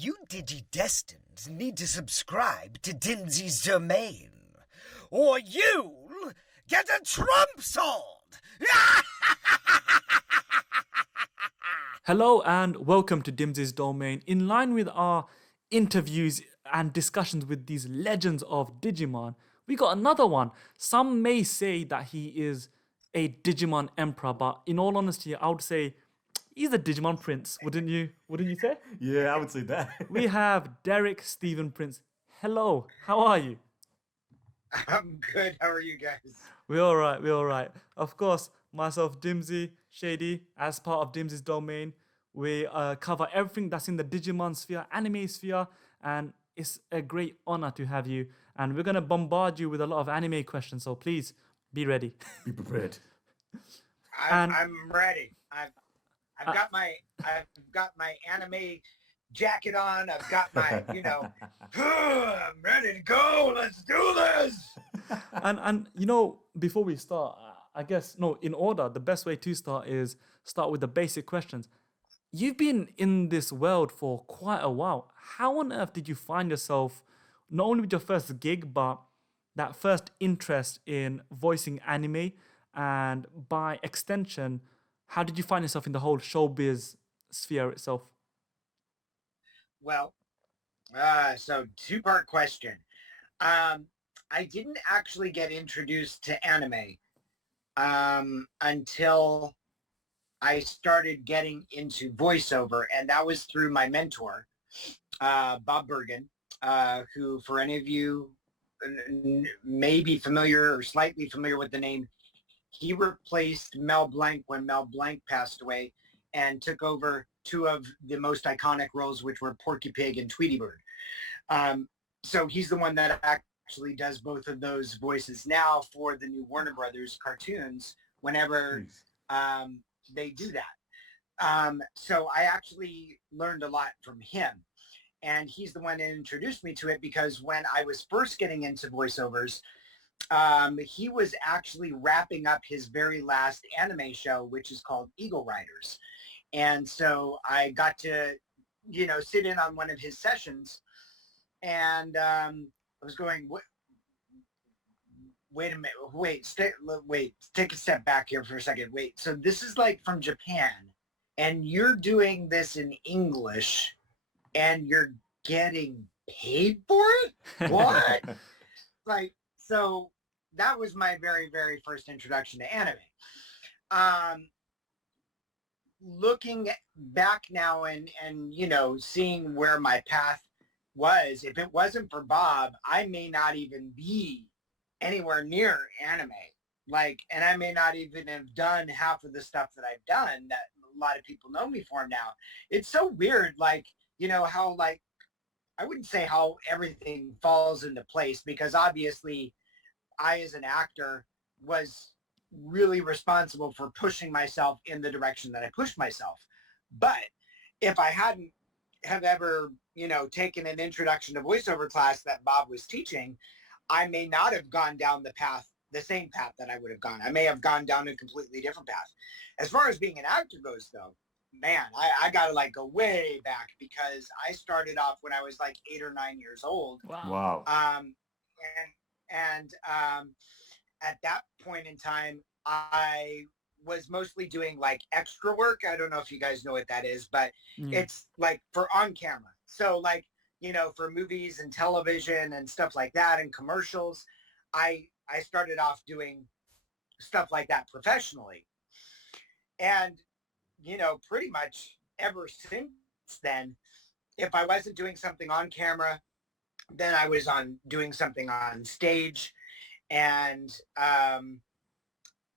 You Digidestined need to subscribe to Dimsy's domain, or you'll get a Trump sword! Hello and welcome to Dimsy's domain. In line with our interviews and discussions with these legends of Digimon, we got another one. Some may say that he is a Digimon emperor, but in all honesty, I would say he's a Digimon prince, wouldn't you say? Yeah, I would say that. We have Stepehen Prince. Hello, how are you? I'm good. How are you guys? We're all right. Of course, myself, Dimsy, Shady, as part of Dimsy's domain, we cover everything that's in the Digimon sphere, anime sphere, and it's a great honor to have you. And we're going to bombard you with a lot of anime questions, so please be ready. Be prepared. I'm ready. I've got my anime jacket on. I've got my, I'm ready to go. Let's do this. And before we start, I guess, in order, the best way to start is start with the basic questions. You've been in this world for quite a while. How on earth did you find yourself, not only with your first gig, but that first interest in voicing anime? And by extension, how did you find yourself in the whole showbiz sphere itself? Well, so two-part question. I didn't actually get introduced to anime until I started getting into voiceover, and that was through my mentor, Bob Bergen, who, for any of you may be familiar or slightly familiar with the name, he replaced Mel Blanc when Mel Blanc passed away and took over two of the most iconic roles, which were Porky Pig and Tweety Bird. So he's the one that actually does both of those voices now for the new Warner Brothers cartoons whenever they do that. So I actually learned a lot from him. And he's the one that introduced me to it, because when I was first getting into voiceovers, he was actually wrapping up his very last anime show, which is called Eagle Riders. And so I got to, sit in on one of his sessions, and I was going, wait a minute, take a step back here for a second. Wait, so this is like from Japan, and you're doing this in English, and you're getting paid for it? What? So that was my very, very first introduction to anime. Looking back now and seeing where my path was, if it wasn't for Bob, I may not even be anywhere near anime. And I may not even have done half of the stuff that I've done that a lot of people know me for now. It's so weird, how I wouldn't say how everything falls into place, because obviously I, as an actor, was really responsible for pushing myself in the direction that I pushed myself. But if I hadn't have ever, taken an introduction to voiceover class that Bob was teaching, I may not have gone down the same path that I would have gone. I may have gone down a completely different path. As far as being an actor goes, though, man, I gotta go way back, because I started off when I was 8 or 9 years old. Wow. And at that point in time, I was mostly doing extra work. I don't know if you guys know what that is, but it's for on camera. So for movies and television and stuff like that and commercials, I started off doing stuff like that professionally. And, pretty much ever since then, if I wasn't doing something on camera, then I was doing something on stage, and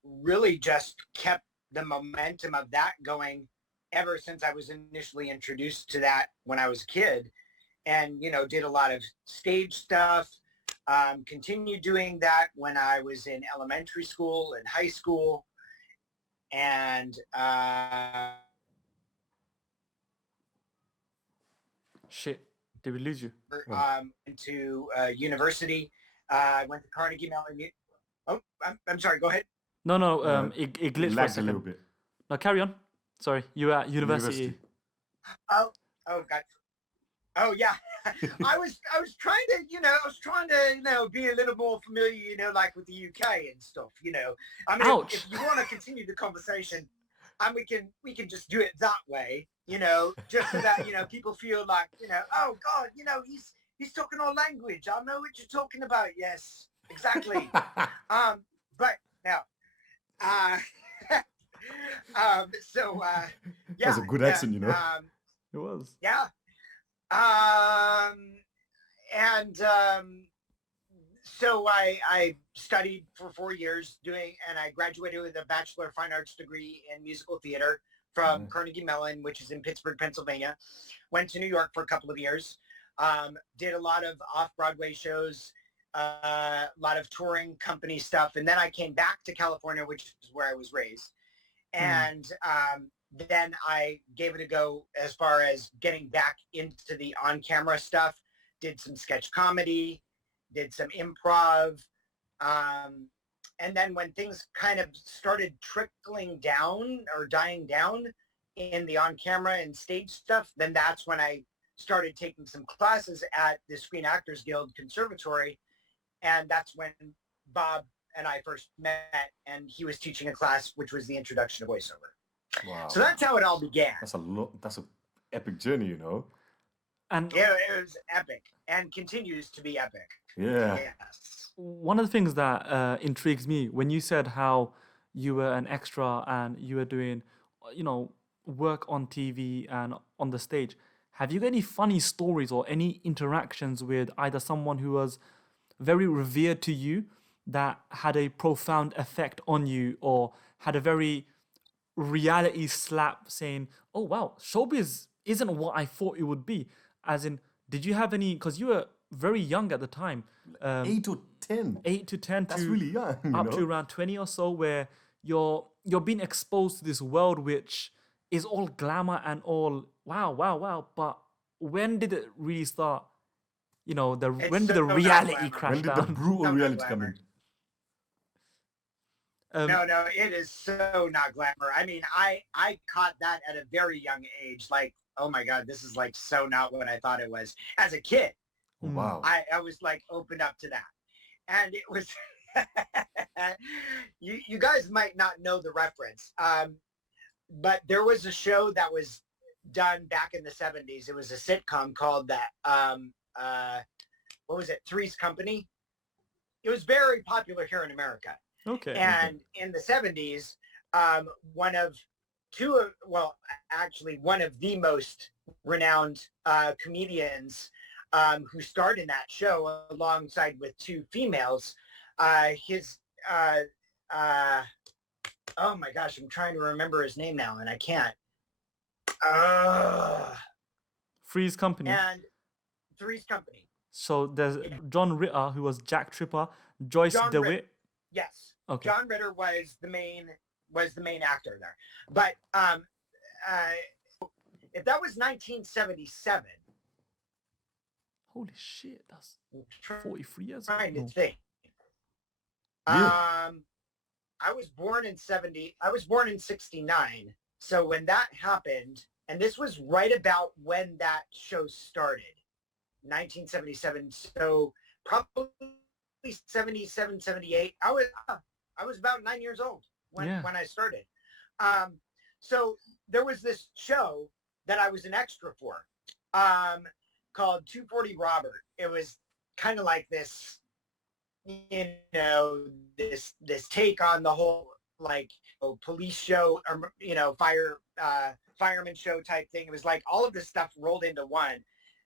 really just kept the momentum of that going ever since I was initially introduced to that when I was a kid, and, did a lot of stage stuff, continued doing that when I was in elementary school and high school, and Shit, did we lose you? into university. I went to Carnegie Mellon. Oh, I'm sorry, go ahead. No, it glitched for a a second. little bit. No, carry on. Sorry, you were at university. Oh, God. Oh yeah, I was trying to be a little more familiar, like with the UK and stuff. I mean, Ouch. if you want to continue the conversation, and we can just do it that way, just so that people feel like oh God, he's talking our language. I know what you're talking about. Yes, exactly. But now, uh, so yeah, That's a good accent, It was. yeah. And so I studied for 4 years and I graduated with a Bachelor of Fine Arts degree in musical theater from Carnegie Mellon, which is in Pittsburgh, Pennsylvania. Went to New York for a couple of years. Did a lot of off-Broadway shows, a lot of touring company stuff. And then I came back to California, which is where I was raised. And then I gave it a go as far as getting back into the on-camera stuff, did some sketch comedy, did some improv. And then when things kind of started trickling down or dying down in the on-camera and stage stuff, then that's when I started taking some classes at the Screen Actors Guild Conservatory. And that's when Bob and I first met, and he was teaching a class, which was the introduction to voiceover. Wow. So that's how it all began. That's an epic journey, And Yeah, it was epic and continues to be epic. Yeah. Yes. one of the things that intrigues me when you said how you were an extra and you were doing, work on TV and on the stage. Have you got any funny stories or any interactions with either someone who was very revered to you that had a profound effect on you, or had a very reality slap saying, oh wow, showbiz isn't what I thought it would be? As in, did you have any, because you were very young at the time, 8 or 10. 8 to 10 That's to really young, up to around 20 or so, where you're being exposed to this world which is all glamour and all wow, but when did it really start? When did the so not reality glamour. crash When did the down? brutal No, not reality come glamour. in? No, it is so not glamour. I mean, I caught that at a very young age. Like, oh my God, this is like so not what I thought it was. As a kid, Oh, wow. I was like opened up to that. And it was, you guys might not know the reference, but there was a show that was done back in the 70s. It was a sitcom called what was it? Three's Company. It was very popular here in America. Okay. And in the 70s, one of the most renowned comedians who starred in that show alongside with two females, oh my gosh, I'm trying to remember his name now and I can't. Three's Company. And Three's Company. So there's John Ritter, who was Jack Tripper, Joyce John DeWitt. Ritter. Yes. Okay. John Ritter was the main actor there. But if that was 1977. Holy shit, that's 43 years Trying to ago. think. Yeah. I was born in 69. So when that happened, and this was right about when that show started, 1977. So probably 77, 78. I was about 9 years old when I started. So there was this show that I was an extra for, called 240 Robert. It was kind of like this, this take on the whole police show, or fireman show type thing. It was like all of this stuff rolled into one,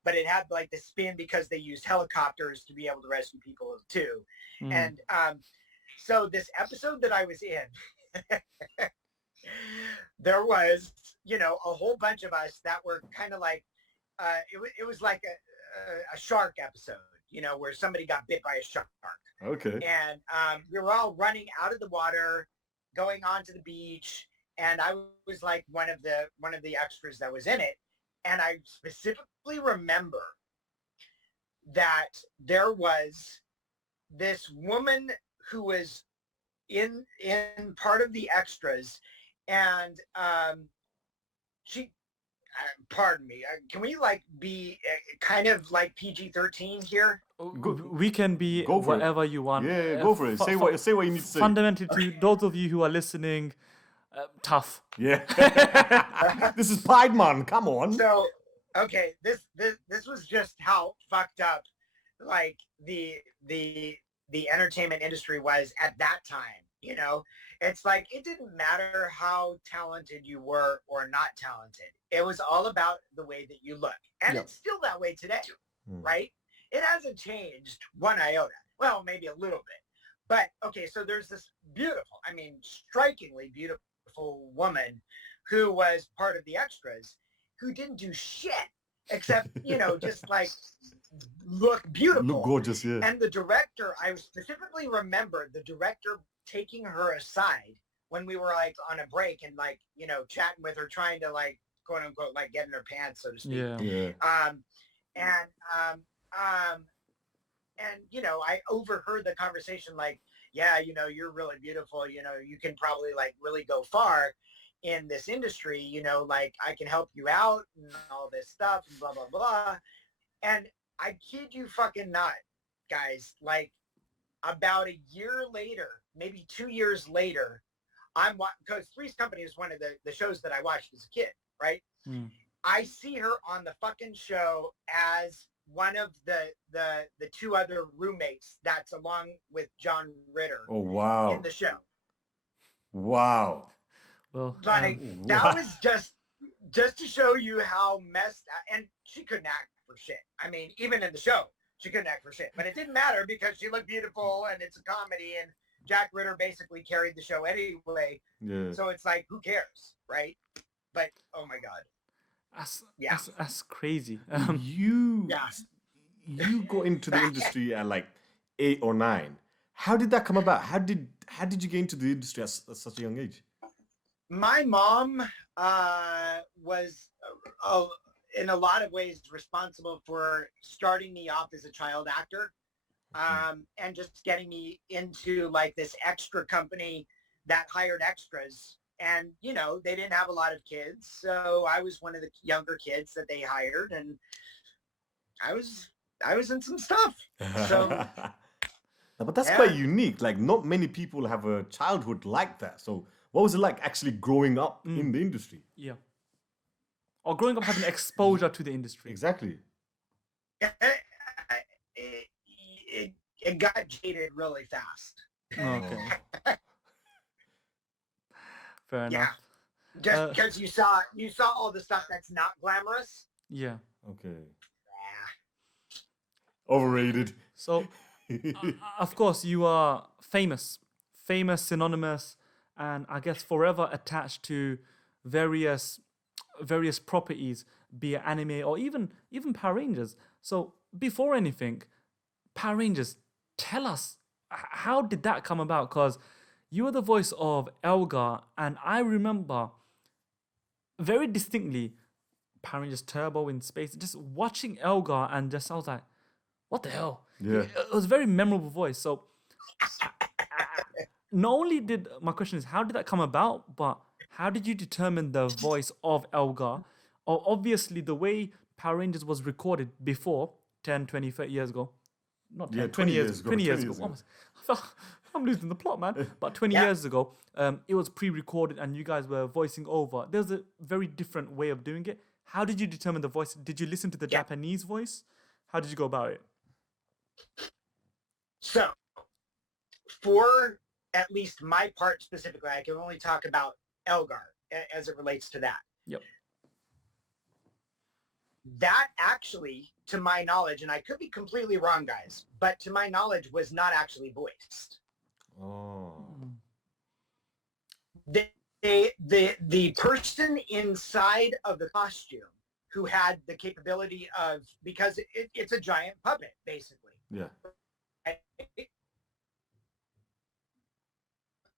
but it had like the spin because they used helicopters to be able to rescue people too. And so this episode that I was in, there was a whole bunch of us that were kind of like it was like a shark episode, where somebody got bit by a shark. Okay. And we were all running out of the water, going onto the beach, and I was like one of the extras that was in it. And I specifically remember that there was this woman who was in part of the extras, and she, pardon me. Can we like be kind of like PG-13 here? We can be Go for it. whatever you want. Yeah, go for it. Say what you need to say. Fundamentally, to those of you who are listening, tough. Yeah. This is Piedmon. Come on. So, okay, this was just how fucked up, like the entertainment industry was at that time. You know, it's like it didn't matter how talented you were or not talented. It was all about the way that you look, and it's still that way today, right? It hasn't changed one iota. Well, maybe a little bit, but okay. So there's this beautiful, I mean, strikingly beautiful woman who was part of the extras, who didn't do shit except, you know, just like look beautiful. Look gorgeous, yeah. And the director, I specifically remember the director taking her aside when we were like on a break and like, you know, chatting with her, trying to like, quote unquote, like get in her pants, so to speak. Yeah. And you know, I overheard the conversation like, yeah, you know, you're really beautiful, you know, you can probably like really go far in this industry, you know, like I can help you out and all this stuff and blah, blah, blah. And I kid you fucking not, guys, like about a year later, maybe 2 years later, because Three's Company is one of the shows that I watched as a kid, right? I see her on the fucking show as one of the two other roommates that's along with John Ritter. Oh, wow. In the show. Wow. Well, like that was just to show you how messed up, and she couldn't act for shit. I mean, even in the show, she couldn't act for shit, but it didn't matter because she looked beautiful and it's a comedy, and Jack Ritter basically carried the show anyway. Yeah. So it's like, who cares, right? But oh my god. That's crazy. You got into the industry at like 8 or 9. How did that come about? How did you get into the industry at such a young age? My mom was in a lot of ways responsible for starting me off as a child actor, and just getting me into like this extra company that hired extras. And, you know, they didn't have a lot of kids. So I was one of the younger kids that they hired, and I was in some stuff. So, but that's quite unique. Like, not many people have a childhood like that. So what was it like actually growing up in the industry? Yeah. Or growing up having exposure to the industry. Exactly. It got jaded really fast. Okay. Fair enough. Just because you saw all the stuff that's not glamorous. Yeah. Okay. Overrated. So, of course, you are famous, synonymous, and I guess forever attached to various properties, be it anime or even Power Rangers. So, before anything, Power Rangers, tell us, how did that come about? Because you were the voice of Elgar, and I remember very distinctly Power Rangers Turbo in space, just watching Elgar, and I was like, what the hell? Yeah. It was a very memorable voice. So not only did, my question is, how did that come about, but how did you determine the voice of Elgar? Or obviously the way Power Rangers was recorded before, 10, 20, 30 years ago. Not 10, 20 years ago. 20 years ago. I'm losing the plot, man. But 20 years ago, it was pre-recorded and you guys were voicing over. There's a very different way of doing it. How did you determine the voice? Did you listen to the Japanese voice? How did you go about it? So, for at least my part specifically, I can only talk about Elgar as it relates to that. Yep. That actually, to my knowledge, and I could be completely wrong, guys, but to my knowledge, was not actually voiced. Oh. The person inside of the costume who had the capability of, because it's a giant puppet, basically. Yeah.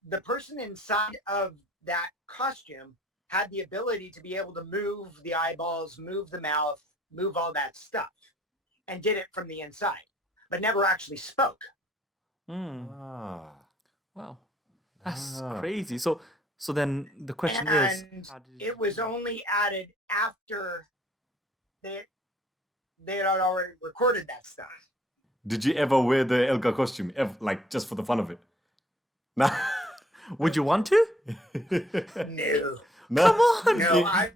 The person inside of that costume had the ability to be able to move the eyeballs, move the mouth, move all that stuff, and did it from the inside, but never actually spoke. Wow. That's crazy. So So then the question is, And how did it was only added after they had already recorded that stuff. Did you ever wear the Elga costume? Like just for the fun of it? Nah. would you want to? No. No. Come on. No, I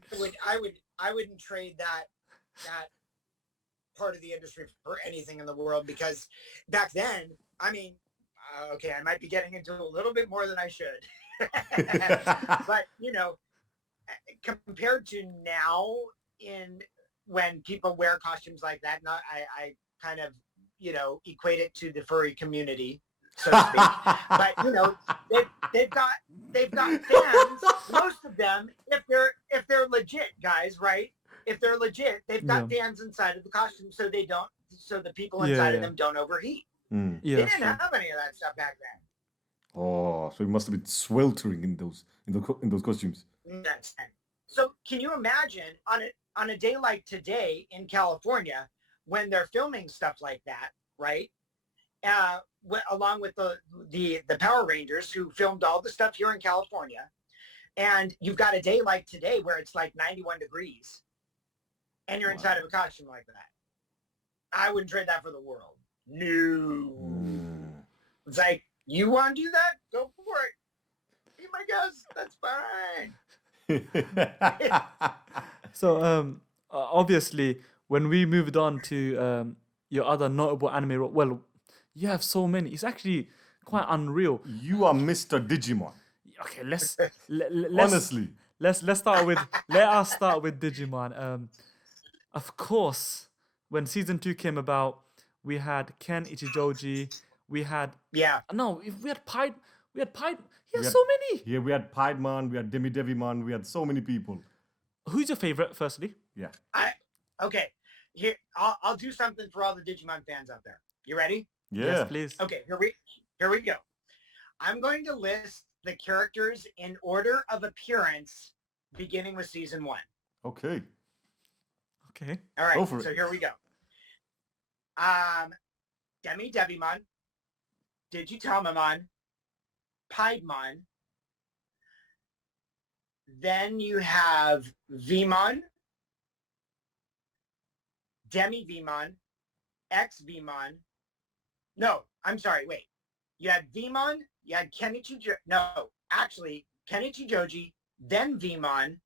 wouldn't trade that part of the industry for anything in the world, because back then, I mean, okay, I might be getting into a little bit more than I should, but you know, compared to now, when people wear costumes like that, I kind of, you know, equate it to the furry community, so to speak. But you know, they've got fans. Most of them, if they're legit, guys, right? If they're legit, they've got fans inside of the costume, so the people inside of them don't overheat. Mm. Yeah, They that's didn't true. have any of that stuff back then. Oh, so it must have been sweltering in those costumes. That's it. So can you imagine on a day like today in California, when they're filming stuff like that, right? Along with the Power Rangers, who filmed all the stuff here in California, and you've got a day like today where it's like 91 degrees, and you're inside of a costume like that. I wouldn't trade that for the world. No. It's like, you want to do that? Go for it. Be my guest. That's fine. So obviously, when we moved on to your other notable anime, well, you have so many. It's actually quite unreal. You are Mr. Digimon. Okay, let's Honestly. let us start with Digimon. Of course, when season 2 came about, we had Ken Ichijouji. We had we had Pied. He has so many. Yeah, we had Piedmon, we had Devimon, we had so many people. Who's your favorite, firstly? Yeah. Okay. Here, I'll do something for all the Digimon fans out there. You ready? Yeah. Yes, please. Okay, here we go. I'm going to list the characters in order of appearance, beginning with season 1. Okay. Okay. All right. Go for it. So here we go. Devimon, Digitamamon, Piedmon. Then you have Veemon, Veemon, Veemon. No, I'm sorry, wait. You had Veemon, you had Ichijouji, then Veemon,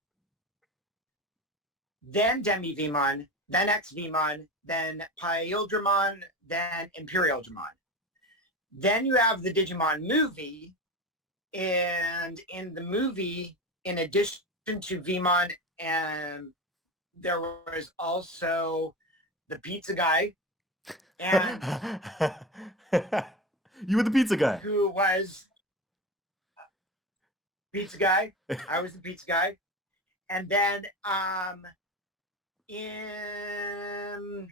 then Veemon, then Veemon, then Piedmon, then Imperialdramon. Then you have the Digimon movie, and in the movie, in addition to Veemon, and there was also the pizza guy, and you were the pizza guy. Who was pizza guy? I was the pizza guy, and then in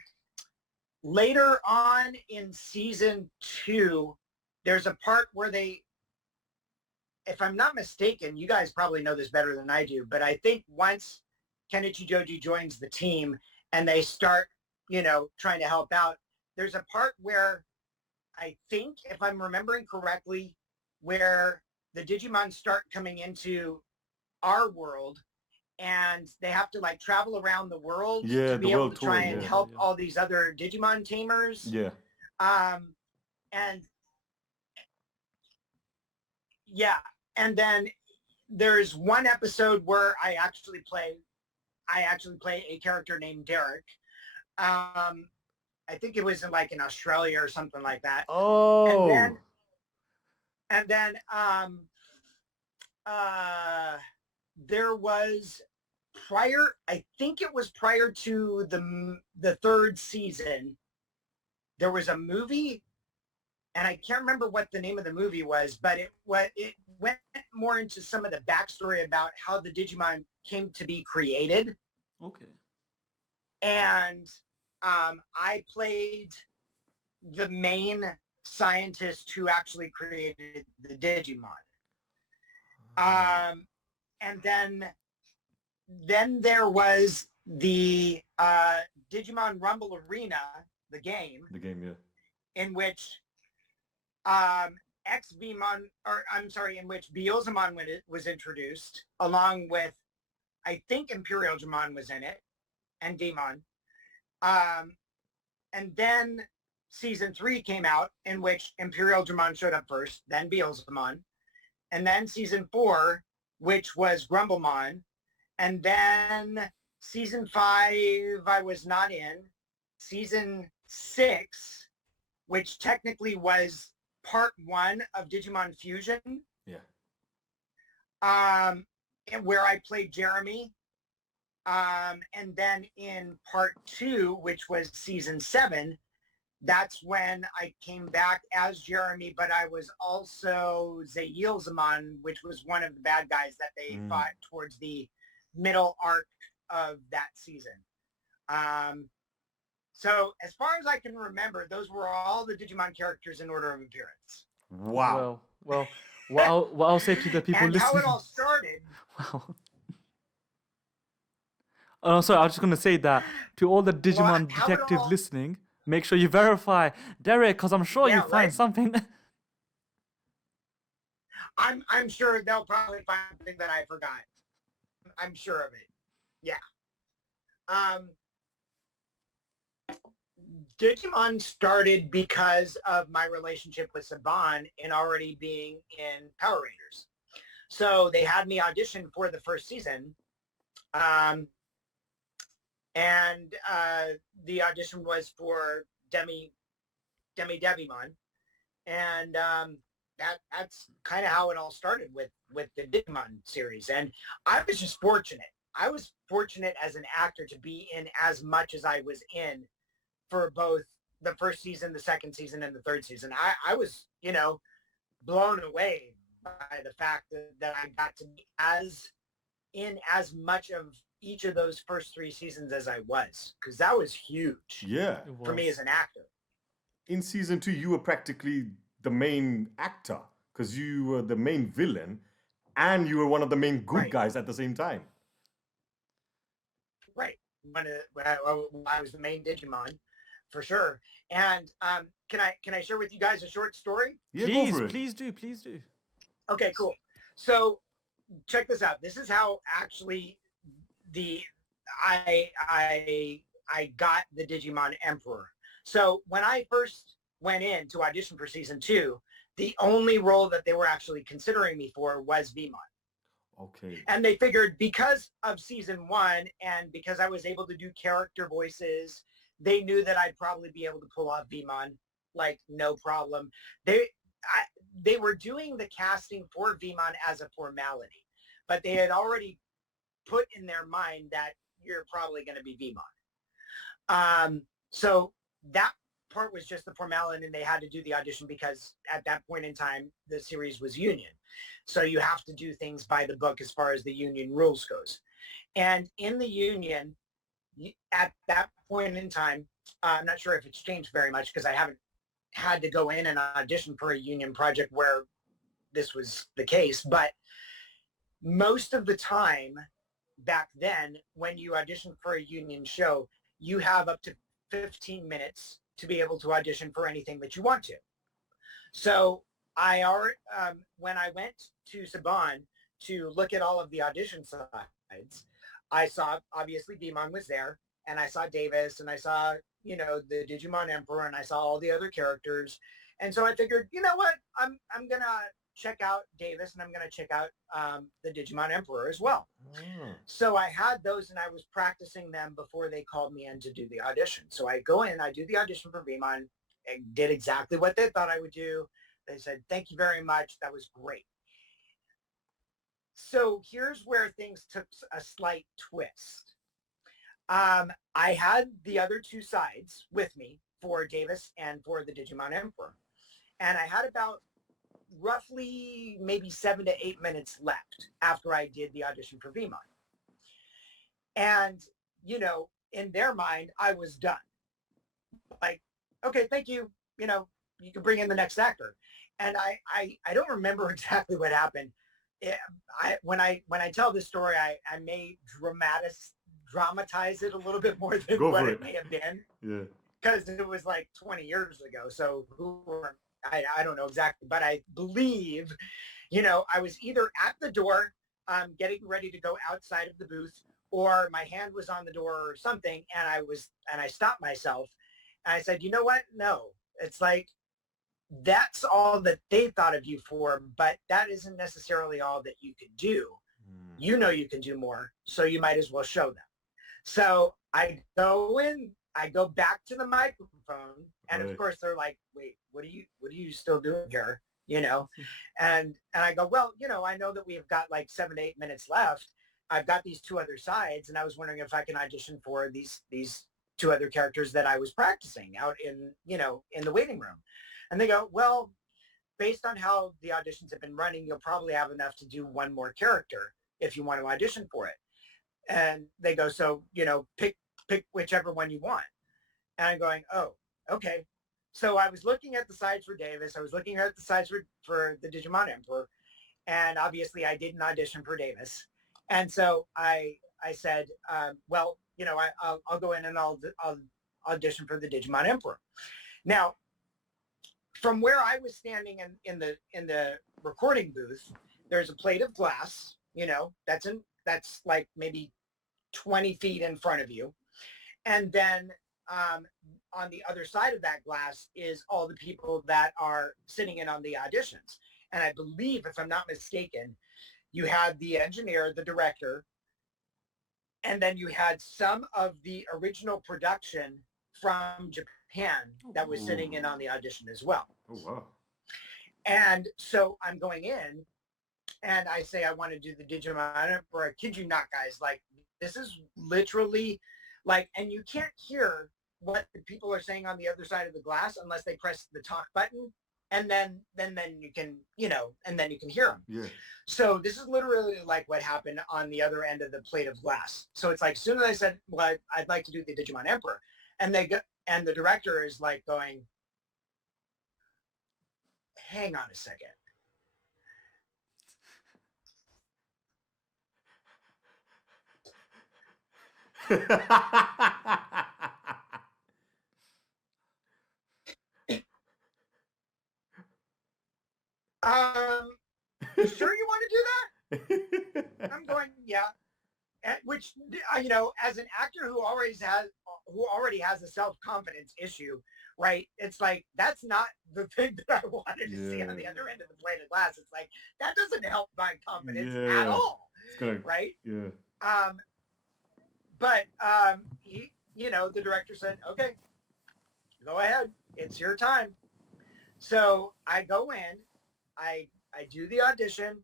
later on in season 2, there's a part where they, if I'm not mistaken, you guys probably know this better than I do, but I think once Ichijouji joins the team and they start, you know, trying to help out, there's a part where I think, if I'm remembering correctly, where the Digimon start coming into our world, and they have to like travel around the world to be able to try and help all these other Digimon tamers. Yeah. And yeah, and then there's one episode where I actually play a character named Derek. I think it was in Australia or something like that. Oh. And then there was I think it was prior to the 3rd season, there was a movie, and I can't remember what the name of the movie was, but it went more into some of the backstory about how the Digimon came to be created. Okay. And I played the main scientist who actually created the Digimon. And then there was the Digimon Rumble Arena, the game. The game, yeah. In which Veemon, or I'm sorry, in which Beelzemon was introduced, along with, I think Imperial Jamon was in it, and Veemon. And then season 3 came out, in which Imperial Jamon showed up first, then Beelzemon. And then season 4, which was Grumblemon. And then season 5, I was not in. Season 6, which technically was part 1 of Digimon Fusion. Yeah. Where I played Jeremy. And then in part 2, which was season 7, that's when I came back as Jeremy, but I was also Zeilzamon, which was one of the bad guys that they fought towards the middle arc of that season. So as far as I can remember, those were all the Digimon characters in order of appearance. Wow. Well, what I'll say to the people and listening. how it all started. Wow. Oh, sorry, I was just going to say that to all the Digimon detectives listening, make sure you verify Derek, because I'm sure you find something. I'm sure they'll probably find something that I forgot. I'm sure of it. Yeah. Digimon started because of my relationship with Saban and already being in Power Rangers. So they had me audition for the first season. And the audition was for Devimon. And that's kind of how it all started with the Digimon series. And I was just fortunate. I was fortunate as an actor to be in as much as I was in for both the first season, the second season, and the third season. I was, blown away by the fact that I got to be as much of each of those first 3 seasons as I was, because that was huge. Yeah. For me as an actor. In season 2, you were practically the main actor, because you were the main villain, and you were one of the main good guys at the same time. Right. I was the main Digimon, for sure. And can I share with you guys a short story? Yeah, please, go for it. please do. Okay, cool. So check this out. This is how actually I got the Digimon Emperor. So when I first went in to audition for season 2, the only role that they were actually considering me for was Veemon. Okay. And they figured because of season 1 and because I was able to do character voices, they knew that I'd probably be able to pull off Veemon, like no problem. They were doing the casting for Veemon as a formality, but they had already put in their mind that you're probably going to be Veemon. So that part was just the formality, and they had to do the audition because at that point in time, the series was Union. So you have to do things by the book as far as the Union rules goes. And in the Union, at that point in time, I'm not sure if it's changed very much because I haven't had to go in and audition for a Union project where this was the case. But most of the time back then, when you audition for a Union show, you have up to 15 minutes to be able to audition for anything that you want to. So when I went to Saban to look at all of the audition sides, I saw obviously Veemon was there, and I saw Davis, and I saw, the Digimon Emperor, and I saw all the other characters. And so I figured, you know what, I'm going to check out Davis, and I'm going to check out the Digimon Emperor as well. So I had those, and I was practicing them before they called me in to do the audition. So I go in, I do the audition for Veemon, and did exactly what they thought I would do. They said, thank you very much. That was great. So here's where things took a slight twist. I had the other 2 sides with me for Davis and for the Digimon Emperor. And I had about roughly maybe 7 to 8 minutes left after I did the audition for Veemon. And, in their mind, I was done. Like, okay, thank you. You can bring in the next actor. And I don't remember exactly what happened. When I tell this story, I may dramatize it a little bit more than what it may have been. Yeah. Because it was like 20 years ago. So who I don't know exactly, but I believe, you know, I was either at the door getting ready to go outside of the booth, or my hand was on the door or something, and I stopped myself and I said, you know what? No, it's like, that's all that they thought of you for, but that isn't necessarily all that you can do. You know you can do more, so you might as well show them. So I go in, I go back to the microphone, and of course they're like, wait, what are you still doing here? You know? And I go, well, you know, I know that we've got like 7 to 8 minutes left. I've got these two other sides, and I was wondering if I can audition for these two other characters that I was practicing out in, you know, in the waiting room. And they go, well, based on how the auditions have been running, you'll probably have enough to do one more character if you want to audition for it. And they go, so, you know, pick whichever one you want. And I'm going, oh, okay. So I was looking at the sides for Davis. I was looking at the sides for the Digimon Emperor. And obviously I didn't audition for Davis. And so I said, well, you know, I'll go in and I'll audition for the Digimon Emperor. Now, from where I was standing in the recording booth, there's a plate of glass, you know, that's like maybe 20 feet in front of you. And then on the other side of that glass is all the people that are sitting in on the auditions. And I believe, if I'm not mistaken, you had the engineer, the director, and then you had some of the original production from Japan that was sitting in on the audition as well. Oh, wow. And so I'm going in and I say, I want to do the Digimon Emperor. I kid you not, guys. Like, this is literally like, and you can't hear what the people are saying on the other side of the glass unless they press the talk button. And then you can, you know, and then you can hear them. Yeah. So this is literally like what happened on the other end of the plate of glass. So it's like, as soon as I said, well, I'd like to do the Digimon Emperor, and the director is like going, hang on a second. You sure you want to do that? I'm going, yeah. Which, you know, as an actor who already has a self-confidence issue, right? It's like, that's not the thing that I wanted to see on the other end of the plate of glass. It's like, that doesn't help my confidence at all, right? Yeah. But he, you know, the director said, okay, go ahead. It's your time. So I go in, I do the audition.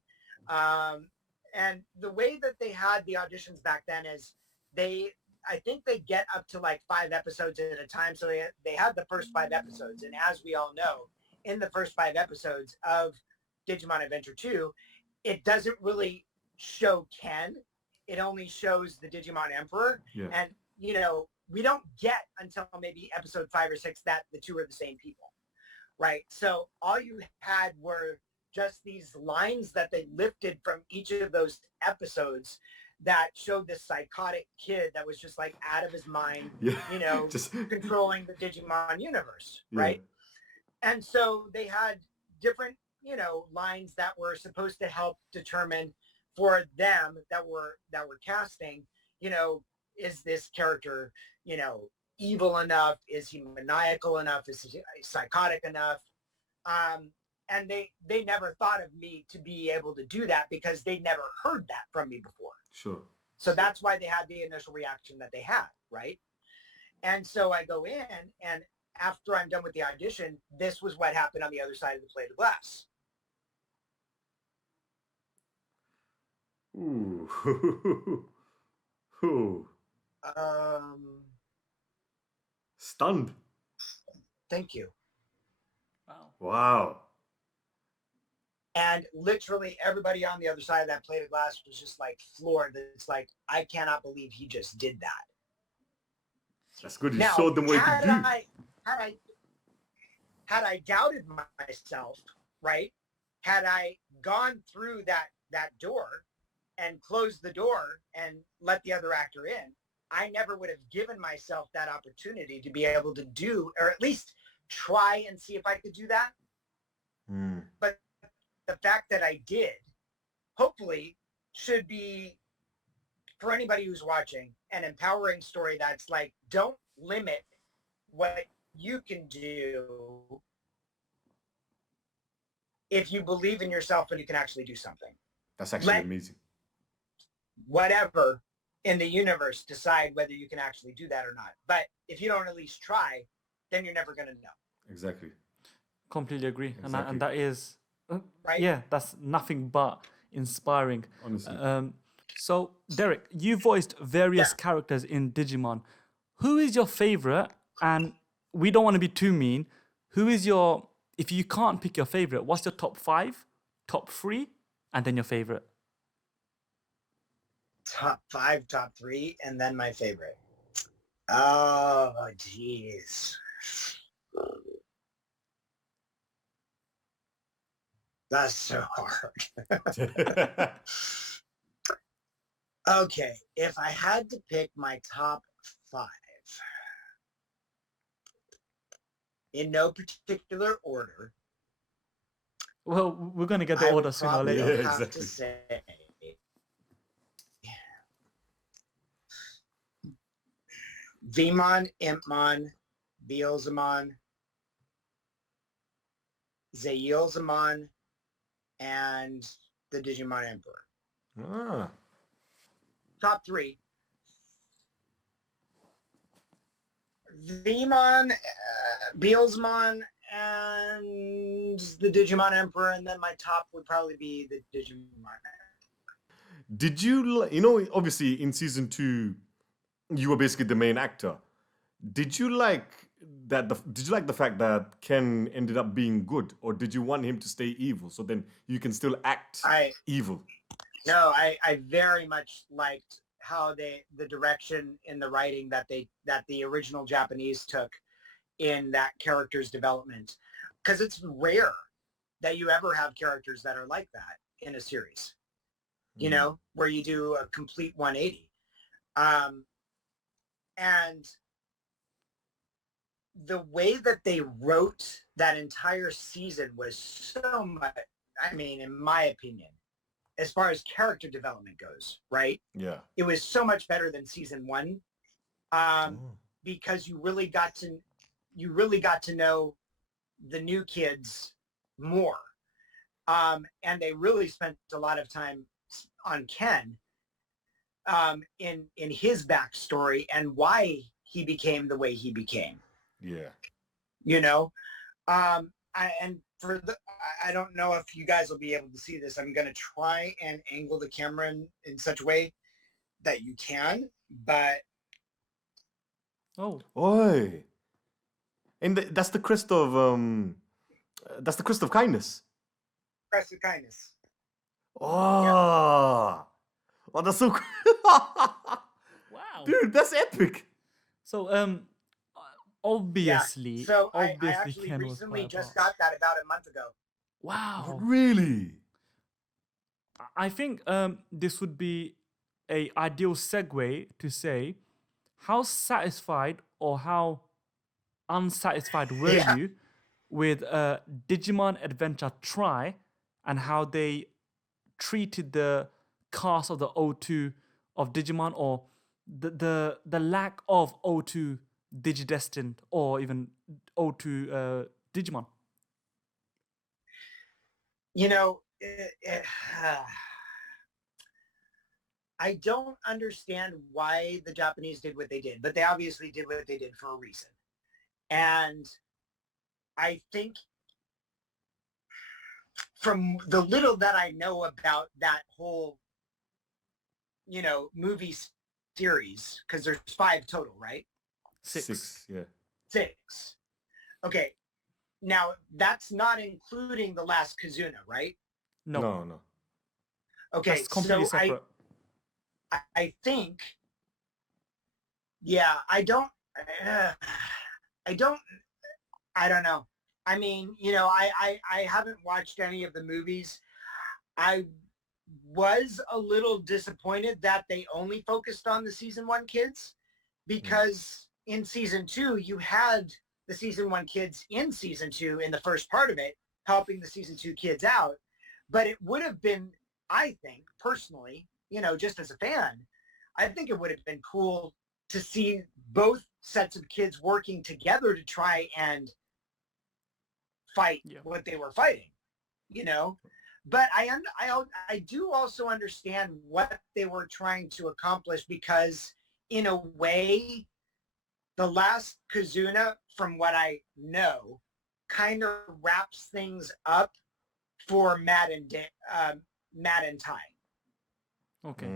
And the way that they had the auditions back then is I think they get up to like 5 episodes at a time. So they had the first 5 episodes. And as we all know, in the first 5 episodes of Digimon Adventure 2, it doesn't really show Ken. It only shows the Digimon Emperor. Yeah. And, you know, we don't get until maybe episode 5 or 6 that the two are the same people, right? So all you had were just these lines that they lifted from each of those episodes that showed this psychotic kid that was just like out of his mind, you know, just controlling the Digimon universe, right? And so they had different, you know, lines that were supposed to help determine for them that were casting, you know, is this character, you know, evil enough? Is he maniacal enough? Is he psychotic enough? And they never thought of me to be able to do that because they never heard that from me before. Sure. So that's why they had the initial reaction that they had, right? And so I go in, and after I'm done with the audition, this was what happened on the other side of the plate of glass. Ooh. Ooh. Stunned. Thank you. Wow. And literally everybody on the other side of that plate of glass was just like floored. It's like, I cannot believe he just did that. That's good. You now, showed them what you could do. Had I doubted myself, right? Had I gone through that door and closed the door and let the other actor in, I never would have given myself that opportunity to be able to do, or at least try and see if I could do that. But the fact that I did, hopefully, should be, for anybody who's watching, an empowering story that's like, don't limit what you can do if you believe in yourself and you can actually do something. That's actually amazing. Whatever in the universe decide whether you can actually do that or not. But if you don't at least try, then you're never going to know. Exactly. Completely agree. Exactly. And that is, right? Yeah, that's nothing but inspiring. Honestly. So, Derek, you voiced various characters in Digimon. Who is your favorite? And we don't want to be too mean. Who is your, if you can't pick your favorite, what's your top 5, top 3, and then your favorite? Top 5, top 3, and then my favorite. Oh, jeez. That's so hard. Okay, if I had to pick my top 5, in no particular order. Well, we're going to get the order sooner or later. I have to say Veemon, Impmon, Beelzemon, Zeilzemon, and the Digimon Emperor. Ah. Top 3. Veemon, Beelzemon, and the Digimon Emperor, and then my top would probably be the Digimon Emperor. Did you, you know, obviously in season 2, you were basically the main actor. Did you like that? Did you like the fact that Ken ended up being good, or did you want him to stay evil so then you can still act evil? No, I very much liked how the direction in the writing that the original Japanese took in that character's development, because it's rare that you ever have characters that are like that in a series, you know, where you do a complete 180. And the way that they wrote that entire season was so much, I mean, in my opinion, as far as character development goes, right? Yeah. It was so much better than season 1, because you really got to know the new kids more. And they really spent a lot of time on Ken, in his backstory and why he became the way he became. Yeah. You know, I don't know if you guys will be able to see this. I'm going to try and angle the camera in such a way that you can, but. Oh. Oi. And that's the crest of kindness. Crest of kindness. Oh. Yeah. Oh, that's so cool. Wow. Dude, that's epic. So, obviously, yeah. So obviously I actually Ken recently just got that about a month ago. Wow. Really? I think this would be a ideal segue to say, how satisfied or how unsatisfied were you with Digimon Adventure Tri and how they treated the cast of the O2 of Digimon, or the lack of O2 Digidestined or even O2 Digimon? You know, I don't understand why the Japanese did what they did, but they obviously did what they did for a reason. And I think from the little that I know about that whole, you know, movie series, because there's 5 total, right? 6. Yeah. 6. Okay. Now, that's not including the last Kazuna, right? No. Okay, that's completely separate. I think, yeah, I don't know. I mean, you know, I haven't watched any of the movies. I was a little disappointed that they only focused on the season 1 kids, because in season 2, you had the season 1 kids in season 2 in the first part of it, helping the season 2 kids out. But it would have been, I think, personally, just as a fan, I think it would have been cool to see both sets of kids working together to try and fight what they were fighting, But I do also understand what they were trying to accomplish, because in a way, the last Kazuna, from what I know, kind of wraps things up for Matt and Ty. Okay.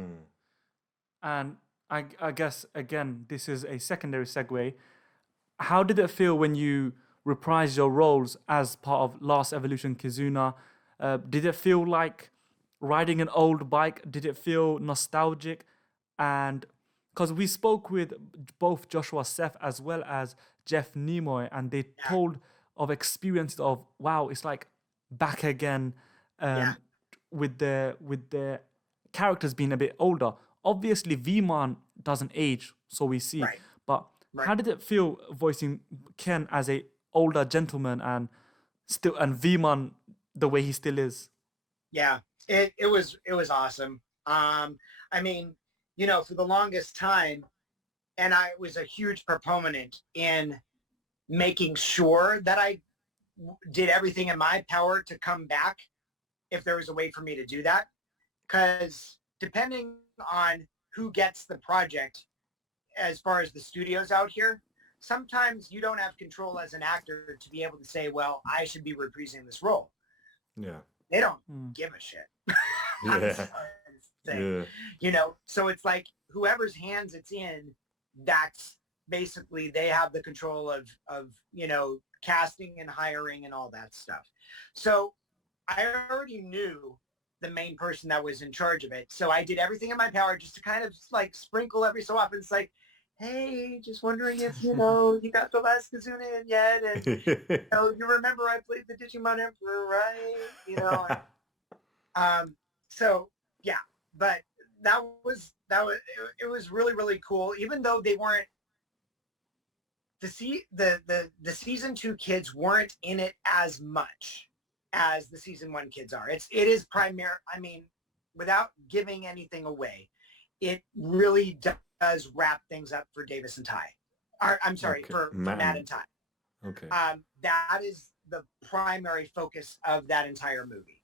And I guess, again, this is a secondary segue. How did it feel when you reprised your roles as part of Last Evolution Kizuna? Did it feel like riding an old bike? Did it feel nostalgic? And because we spoke with both Joshua Seth as well as Jeff Nimoy, and they told of experiences of, wow, it's like back again, with the characters being a bit older. Obviously, Veemon doesn't age, so we see. Right. But how did it feel voicing Ken as a older gentleman and Veemon the way he still is? Yeah, it was awesome. I mean, for the longest time, and I was a huge proponent in making sure that I did everything in my power to come back if there was a way for me to do that. Because depending on who gets the project, as far as the studios out here, sometimes you don't have control as an actor to be able to say, well, I should be reprising this role. Yeah. They don't give a shit. So it's like whoever's hands it's in, that's basically, they have the control of casting and hiring and all that stuff. So I already knew the main person that was in charge of it. So I did everything in my power just to kind of like sprinkle every so often. It's like, hey, just wondering if, you got the last Kazuna in yet. And, you remember I played the Digimon Emperor, right? So yeah, but it was really, really cool. Even though they weren't, the season 2 kids weren't in it as much as the season 1 kids are. It is without giving anything away, it really does wrap things up for Davis and Ty. I'm sorry, for Matt and Ty. Okay. That is the primary focus of that entire movie.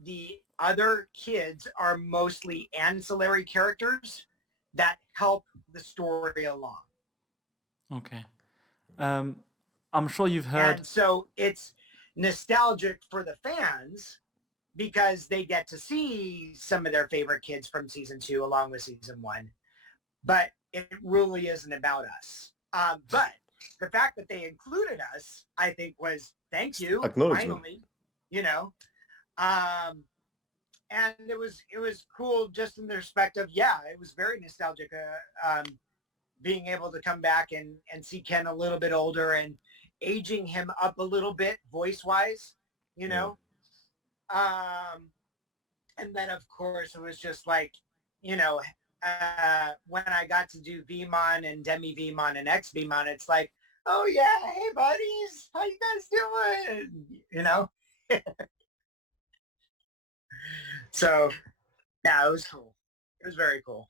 The other kids are mostly ancillary characters that help the story along. Okay. I'm sure you've heard. And so it's nostalgic for the fans because they get to see some of their favorite kids from season 2 along with season 1. But it really isn't about us. But the fact that they included us, I think, was thank you, finally, and it was cool just in the respect of, it was very nostalgic, being able to come back and see Ken a little bit older and aging him up a little bit voice-wise, and then of course it was just like, when I got to do Veemon and Demi Veemon and X Veemon, it's like, oh yeah, hey buddies, how you guys doing? So yeah, it was cool. It was very cool.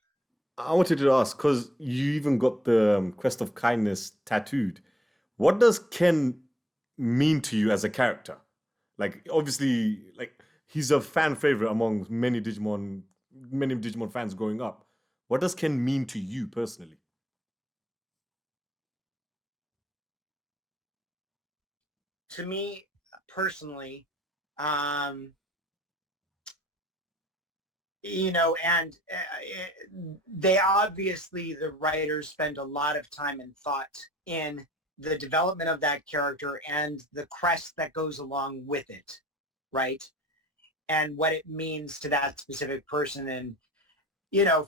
I wanted to ask, because you even got the Quest of Kindness tattooed. What does Ken mean to you as a character? Like, obviously, like, he's a fan favorite among many Digimon fans growing up. What does Ken mean to you personally? To me personally, and they obviously, the writers spend a lot of time and thought in the development of that character and the crest that goes along with it, right? And what it means to that specific person. And,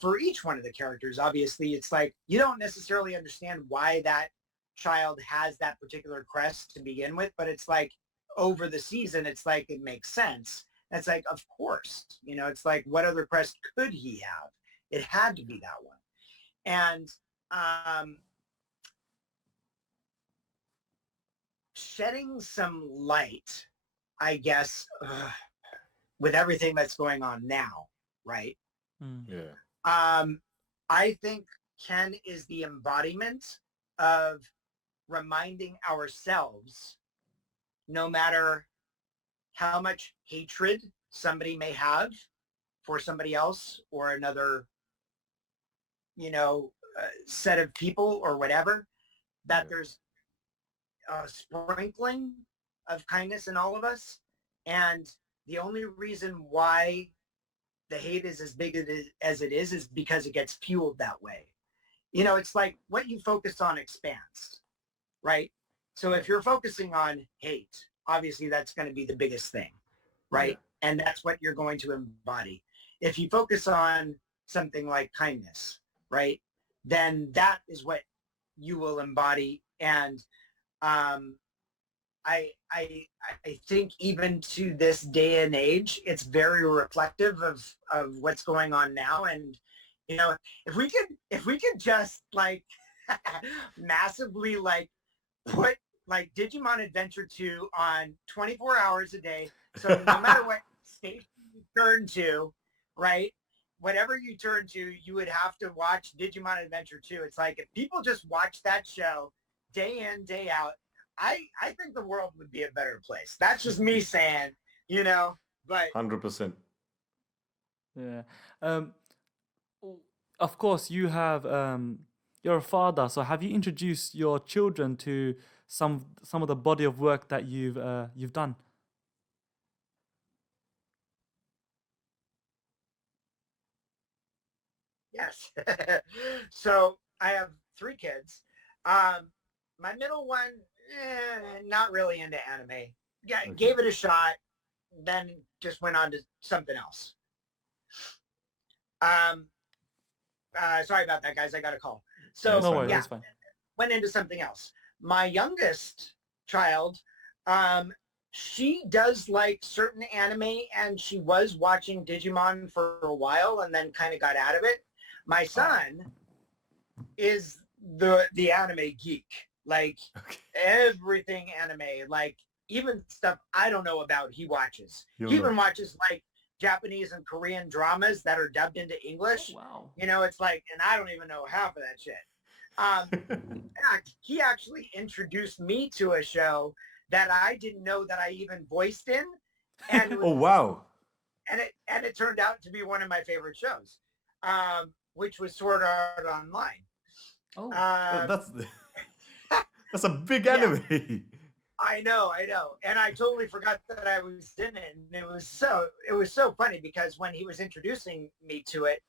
for each one of the characters, obviously, it's like, you don't necessarily understand why that child has that particular crest to begin with, but it's like, over the season, it's like, it makes sense. And it's like, of course, it's like, what other crest could he have? It had to be that one. And shedding some light I guess, with everything that's going on now, right? Yeah. I think Ken is the embodiment of reminding ourselves, no matter how much hatred somebody may have for somebody else or another, set of people or whatever, that there's a sprinkling of kindness in all of us. And the only reason why the hate is as big as it is because it gets fueled that way. It's like what you focus on expands, right? So if you're focusing on hate, obviously that's going to be the biggest thing, right? Yeah. And that's what you're going to embody. If you focus on something like kindness, right, then that is what you will embody. And I think even to this day and age, it's very reflective of what's going on now. And if we could just like massively like put like Digimon Adventure 2 on 24 hours a day, so no matter what station you turn to, right, whatever you turn to, you would have to watch Digimon Adventure 2. It's like if people just watch that show day in, day out, I think the world would be a better place. That's just me saying, but 100%. Yeah. Of course, you have you're a father. So have you introduced your children to some of the body of work that you've done? Yes. So I have 3 kids. My middle one, not really into anime. Yeah, okay. Gave it a shot, then just went on to something else. Sorry about that, guys. I got a call. So no worries, yeah, that's fine. Went into something else. My youngest child, she does like certain anime, and she was watching Digimon for a while and then kind of got out of it. My son is the anime geek, like everything anime, like even stuff I don't know about, he watches. He even watches like Japanese and Korean dramas that are dubbed into English. Oh, wow. It's like, and I don't even know half of that shit. In fact, he actually introduced me to a show that I didn't know that I even voiced in. And it was, oh, wow. And it turned out to be one of my favorite shows, which was Sword Art Online. Oh, that's a big anime. Yeah. I know. And I totally forgot that I was in it. And it was so funny because when he was introducing me to it,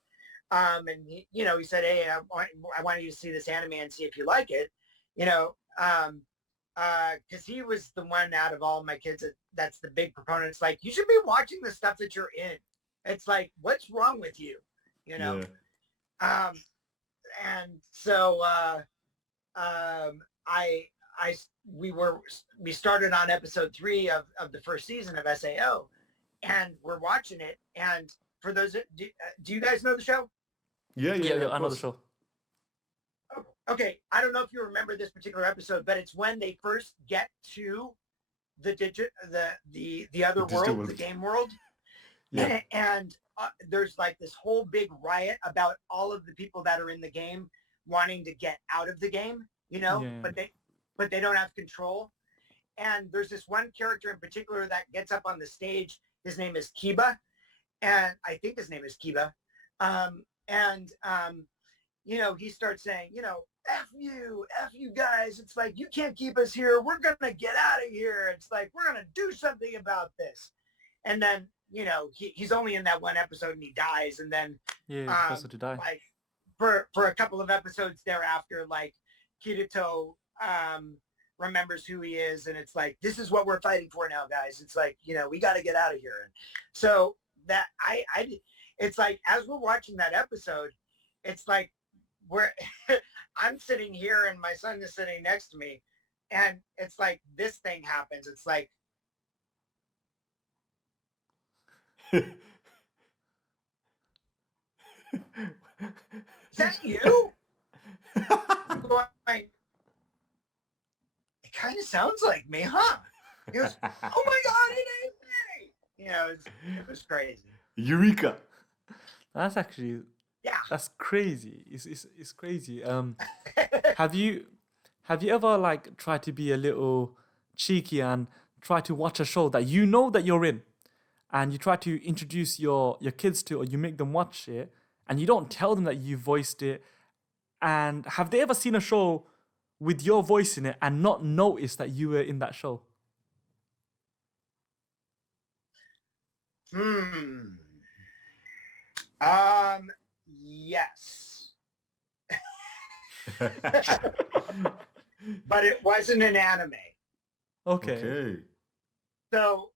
and he said, "Hey, I want you to see this anime and see if you like it," because he was the one out of all my kids that's the big proponent. It's like, you should be watching the stuff that you're in. It's like, what's wrong with you? Yeah. And so we started on episode 3 of the first season of SAO, and we're watching it. And for those, do you guys know the show? Yeah, I know the show. Okay, I don't know if you remember this particular episode, but it's when they first get to the other world, the game world. Yeah. And there's like this whole big riot about all of the people that are in the game wanting to get out of the game, but they don't have control. And there's this one character in particular that gets up on the stage. His name is Kiba, and I think his name is Kiba. He starts saying, F you guys. It's like, you can't keep us here. We're going to get out of here. It's like, we're going to do something about this. And then, he's only in that one episode and he dies. And then, supposed to die. Like for a couple of episodes thereafter, like Kirito, remembers who he is. And it's like, this is what we're fighting for now, guys. It's like, we got to get out of here. And so that it's like, as we're watching that episode, it's like, I'm sitting here and my son is sitting next to me, and it's like this thing happens. It's like, is that you? I'm going, it kind of sounds like me, huh? He goes, oh my God, it is. it was crazy. Eureka. That's actually Yeah. that's crazy. It's crazy. Have you ever like tried to be a little cheeky and try to watch a show that you know that you're in, and you try to introduce your kids to, or you make them watch it, and you don't tell them that you voiced it? And have they ever seen a show with your voice in it and not noticed that you were in that show? Yes. But it wasn't an anime. Okay. Okay. So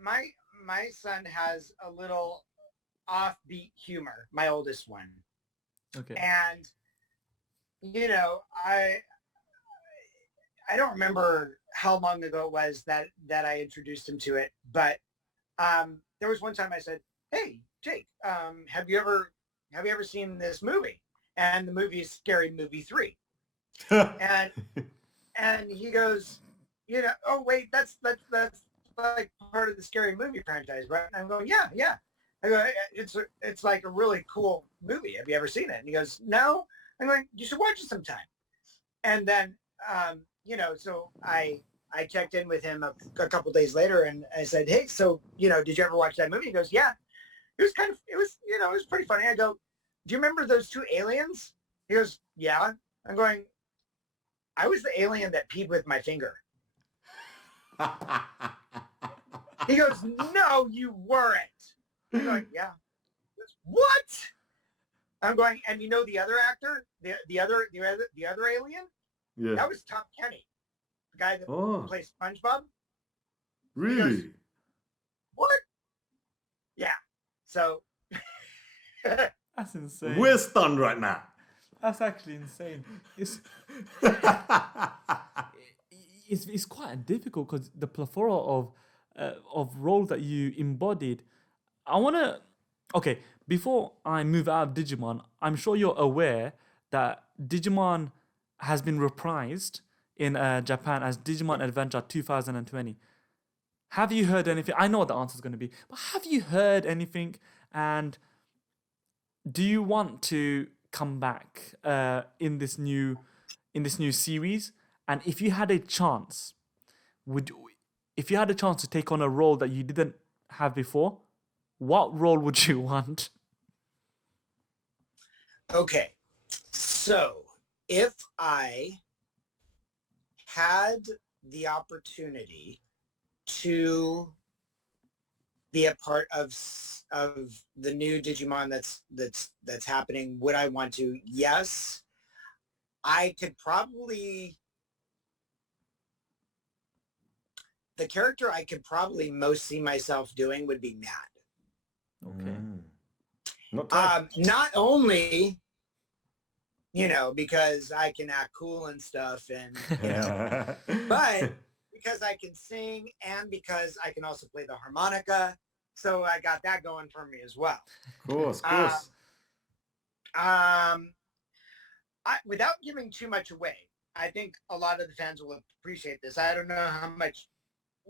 my son has a little offbeat humor, my oldest one. Okay. And I don't remember how long ago it was that I introduced him to it, but there was one time I said, "Hey, Jake, have you ever seen this movie?" And the movie is Scary Movie 3. And he goes, "Oh wait, that's like part of the Scary Movie franchise, right?" And I'm going, "Yeah." I go, "It's like a really cool movie. Have you ever seen it?" And he goes, "No." I'm going, "You should watch it sometime." And then so I checked in with him a couple days later, and I said, "Hey, so did you ever watch that movie?" He goes, "Yeah." It was pretty funny. I go, "Do you remember those two aliens?" He goes, "Yeah." I'm going, "I was the alien that peed with my finger." He goes, "No, you weren't." I'm going, "Yeah." He goes, "What?" I'm going, "And the other actor, the other alien, Yeah. that was Tom Kenny, the guy that Oh, plays SpongeBob." really? What? Yeah. So That's insane. We're stunned right now. That's actually insane. It's quite difficult because the plethora of roles that you embodied. I wanna okay, before I move out of Digimon, I'm sure you're aware that Digimon has been reprised in Japan as Digimon Adventure 2020. Have you heard anything? I know what the answer is going to be, but have you heard anything? And do you want to come back in this new series? And if you had a chance, would if you had a chance to take on a role that you didn't have before, what role would you want? okay. So if I had the opportunity to be a part of the new Digimon that's happening, would I want to? Yes. I could probably the character I could probably most see myself doing would be Mad. Okay. Not bad. Not only because I can act cool and stuff, and but because I can sing, and because I can also play the harmonica, so I got that going for me as well. Of course. Without giving too much away, I think a lot of the fans will appreciate this. I don't know how much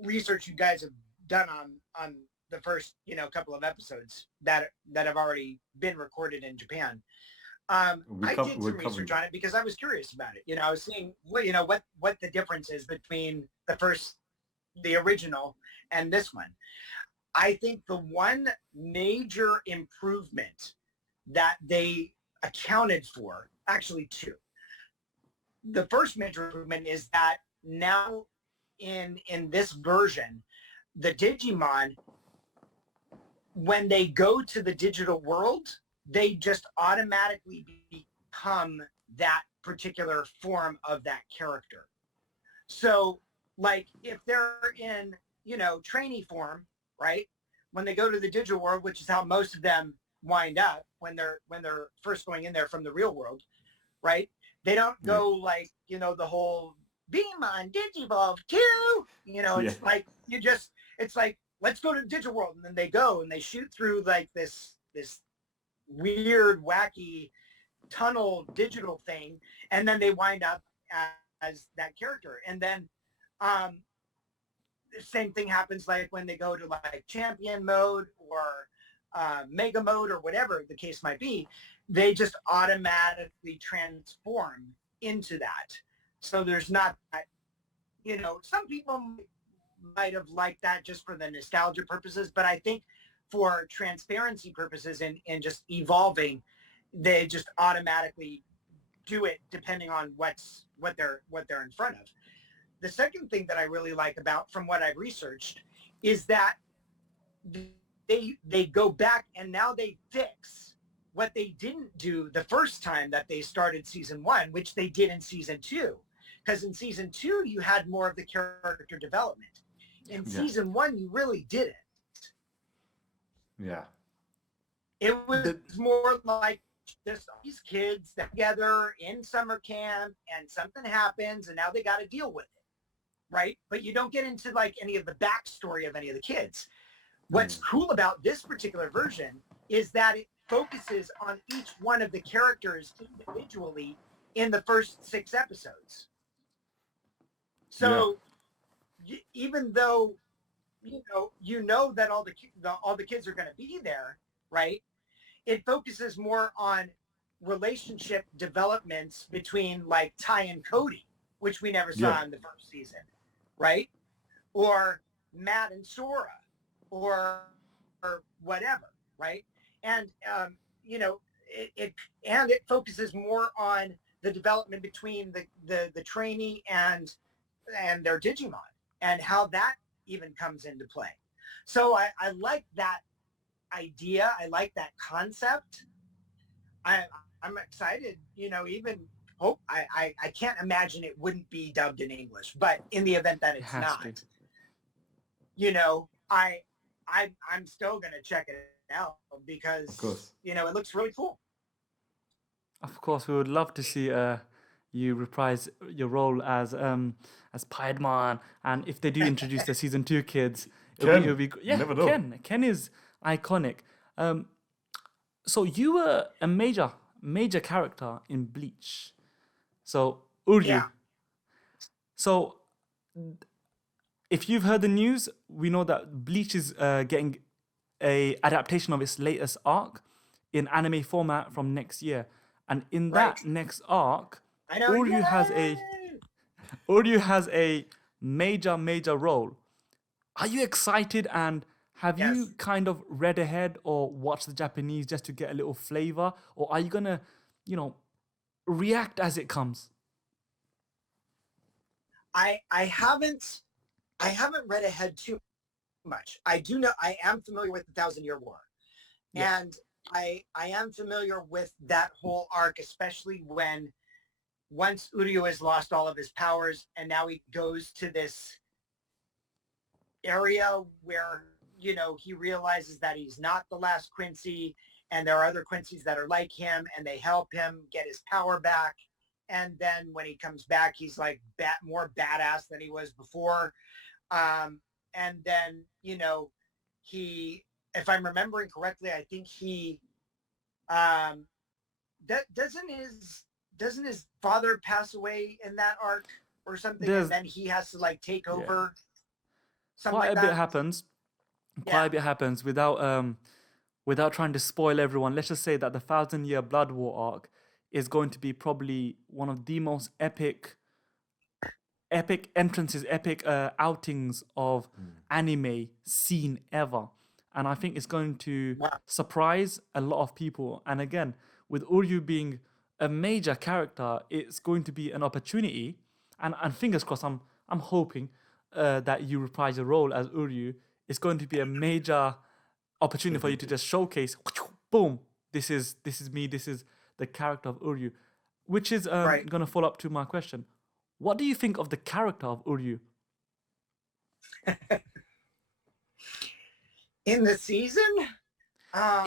research you guys have done on the first couple of episodes that have already been recorded in Japan. I did some research on it because I was curious about it. I was seeing what the difference is between the original and this one. I think the one major improvement that they accounted for, actually two. The first major improvement is that now in this version, the Digimon, when they go to the digital world, they just automatically become that particular form of that character. So like if they're in, trainee form, right? When they go to the digital world, which is how most of them wind up when they're first going in there from the real world, right? They don't go like, the whole Veemon Digivolve 2, it's like it's like, let's go to the digital world. And then they go and they shoot through like this weird, wacky tunnel digital thing. And then they wind up as that character. And then the same thing happens like when they go to like champion mode or mega mode or whatever the case might be. They just automatically transform into that. So there's not that, some people might have liked that just for the nostalgia purposes, but I think for transparency purposes and just evolving, they just automatically do it depending on what they're in front of. The second thing that I really like about from what I've researched is that they go back and now they fix what they didn't do the first time that they started season 1, which they did in season 2. Because in season 2, you had more of the character development. In season 1, you really didn't. Yeah. It was more like just these kids together in summer camp and something happens and now they got to deal with it, right? But you don't get into like any of the backstory of any of the kids. What's cool about this particular version is that it focuses on each one of the characters individually in the first 6 episodes. So even though you know that all the kids are going to be there, right? It focuses more on relationship developments between like Ty and Cody, which we never saw in the first season, right? Or Matt and Sora, or whatever, right? And it focuses more on the development between the trainee and their Digimon and how that even comes into play. So I like that idea. I like that concept. I'm excited, even hope I can't imagine it wouldn't be dubbed in English, but in the event that it's not, I'm still gonna check it out because it looks really cool. Of course, we would love to see you reprise your role as Piedmon, and if they do introduce the season 2 kids, it'll be never know. Ken is iconic. So you were a major character in Bleach. So Uryū. Yeah. So if you've heard the news, we know that Bleach is getting a adaptation of its latest arc in anime format from next year, and in that next arc, Uryū has a major role. Are you excited, and have you kind of read ahead or watched the Japanese just to get a little flavor, or are you gonna, react as it comes? I haven't read ahead too much. I do know I am familiar with the 1,000-Year War, and I am familiar with that whole arc, especially once Uryū has lost all of his powers and now he goes to this area where he realizes that he's not the last Quincy and there are other Quincy's that are like him and they help him get his power back. And then when he comes back, he's like more badass than he was before. And then, if I'm remembering correctly, I think he, doesn't his father pass away in that arc or something? And then he has to like take over. Quite a bit happens. Quite a bit happens without trying to spoil everyone. Let's just say that the 1,000-Year Blood War arc is going to be probably one of the most epic entrances, epic outings of anime seen ever. And I think it's going to surprise a lot of people. And again, with Uryū being a major character, it's going to be an opportunity. And fingers crossed, I'm hoping that you reprise your role as Uryū. It's going to be a major opportunity for you to just showcase, boom, this is me, this is the character of Uryū. Which is going to follow up to my question. What do you think of the character of Uryū? In the season?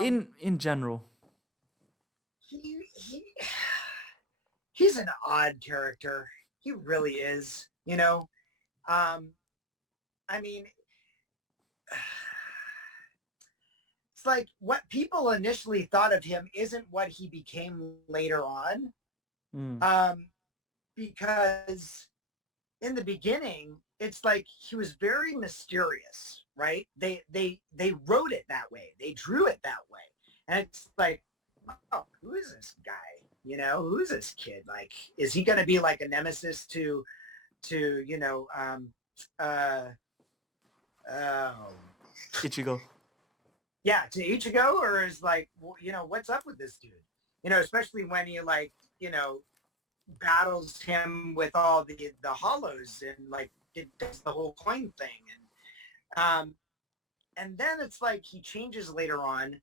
In general. He's an odd character. He really is, I mean, it's like what people initially thought of him isn't what he became later on. Because in the beginning, it's like he was very mysterious, right? They wrote it that way. They drew it that way. And it's like, oh, who is this guy? Who's this kid? Like, is he going to be like a nemesis to uh, oh, Ichigo. yeah, to Ichigo, or is like, what's up with this dude? Especially when he battles him with all the hollows and like it does the whole coin thing, and then it's like he changes later on,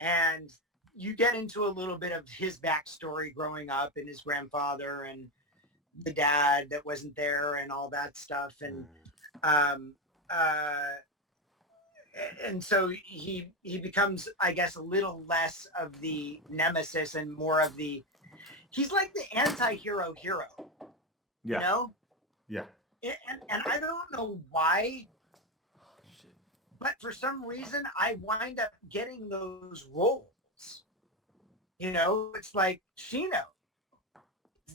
and you get into a little bit of his backstory growing up and his grandfather and the dad that wasn't there and all that stuff, and um, uh, and so he becomes, I guess, a little less of the nemesis and more of the, he's like the anti-hero hero, Yeah. Yeah. and I don't know why, but for some reason I wind up getting those roles. It's like Shino,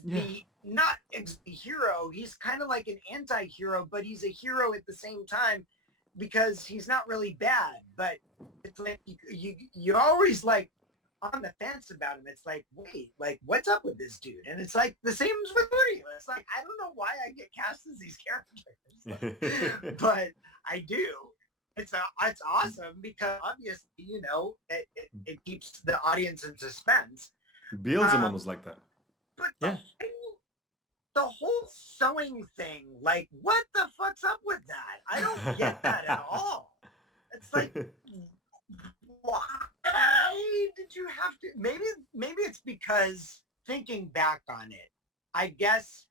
the not the hero. He's kind of like an anti-hero, but he's a hero at the same time because he's not really bad. But it's like you always like on the fence about him. It's like, wait, like what's up with this dude? And it's like the same as with Uryū. It's like I don't know why I get cast as these characters, but I do. It's awesome because obviously it keeps the audience in suspense. Beelzebub was like that. But the whole sewing thing, like, what the fuck's up with that? I don't get that at all. It's like, why did you have to? Maybe it's because thinking back on it, I guess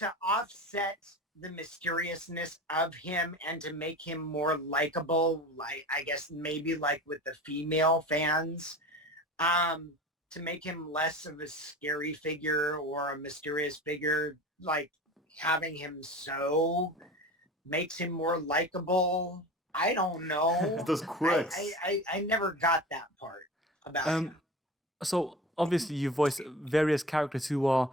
to offset the mysteriousness of him and to make him more likable, like I guess maybe like with the female fans, to make him less of a scary figure or a mysterious figure, like having him so makes him more likable. I don't know. Those quirks. I never got that part about him. So obviously you voice various characters who are,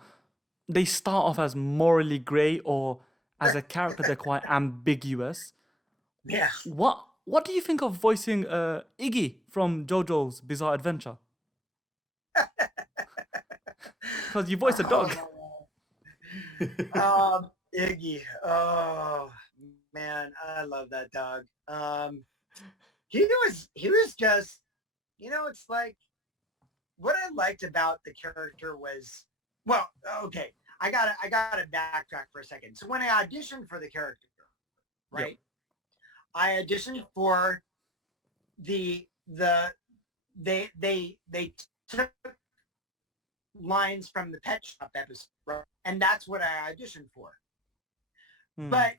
they start off as morally grey or as a character they're quite ambiguous. Yeah. What do you think of voicing Iggy from JoJo's Bizarre Adventure? Because you voice a dog. Iggy. Oh man, I love that dog. He was just, it's like what I liked about the character was, well, okay, I gotta backtrack for a second. So when I auditioned for the character, right? Yep. I auditioned for they took lines from the Pet Shop episode, right? And that's what I auditioned for. But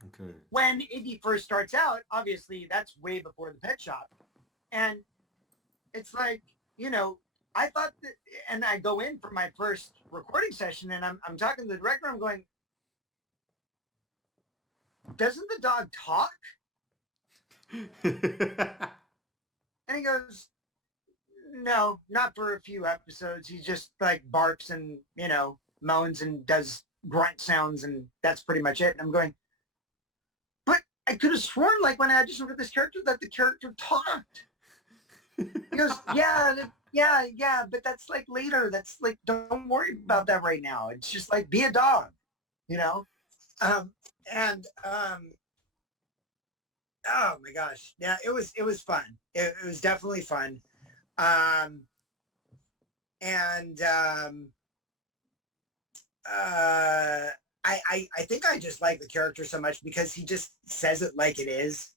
when Iggy first starts out, obviously that's way before the Pet Shop, and it's like, I thought that, and I go in for my first recording session, and I'm talking to the director. I'm going, doesn't the dog talk? And he goes, no, not for a few episodes. He just like barks and, moans and does grunt sounds, and that's pretty much it. And I'm going, but I could have sworn like when I auditioned for this character that the character talked. He goes, yeah, but that's like later. That's like, don't worry about that right now. It's just like, be a dog, oh my gosh. Yeah, it was fun. It was definitely fun. I think I just like the character so much because he just says it like it is.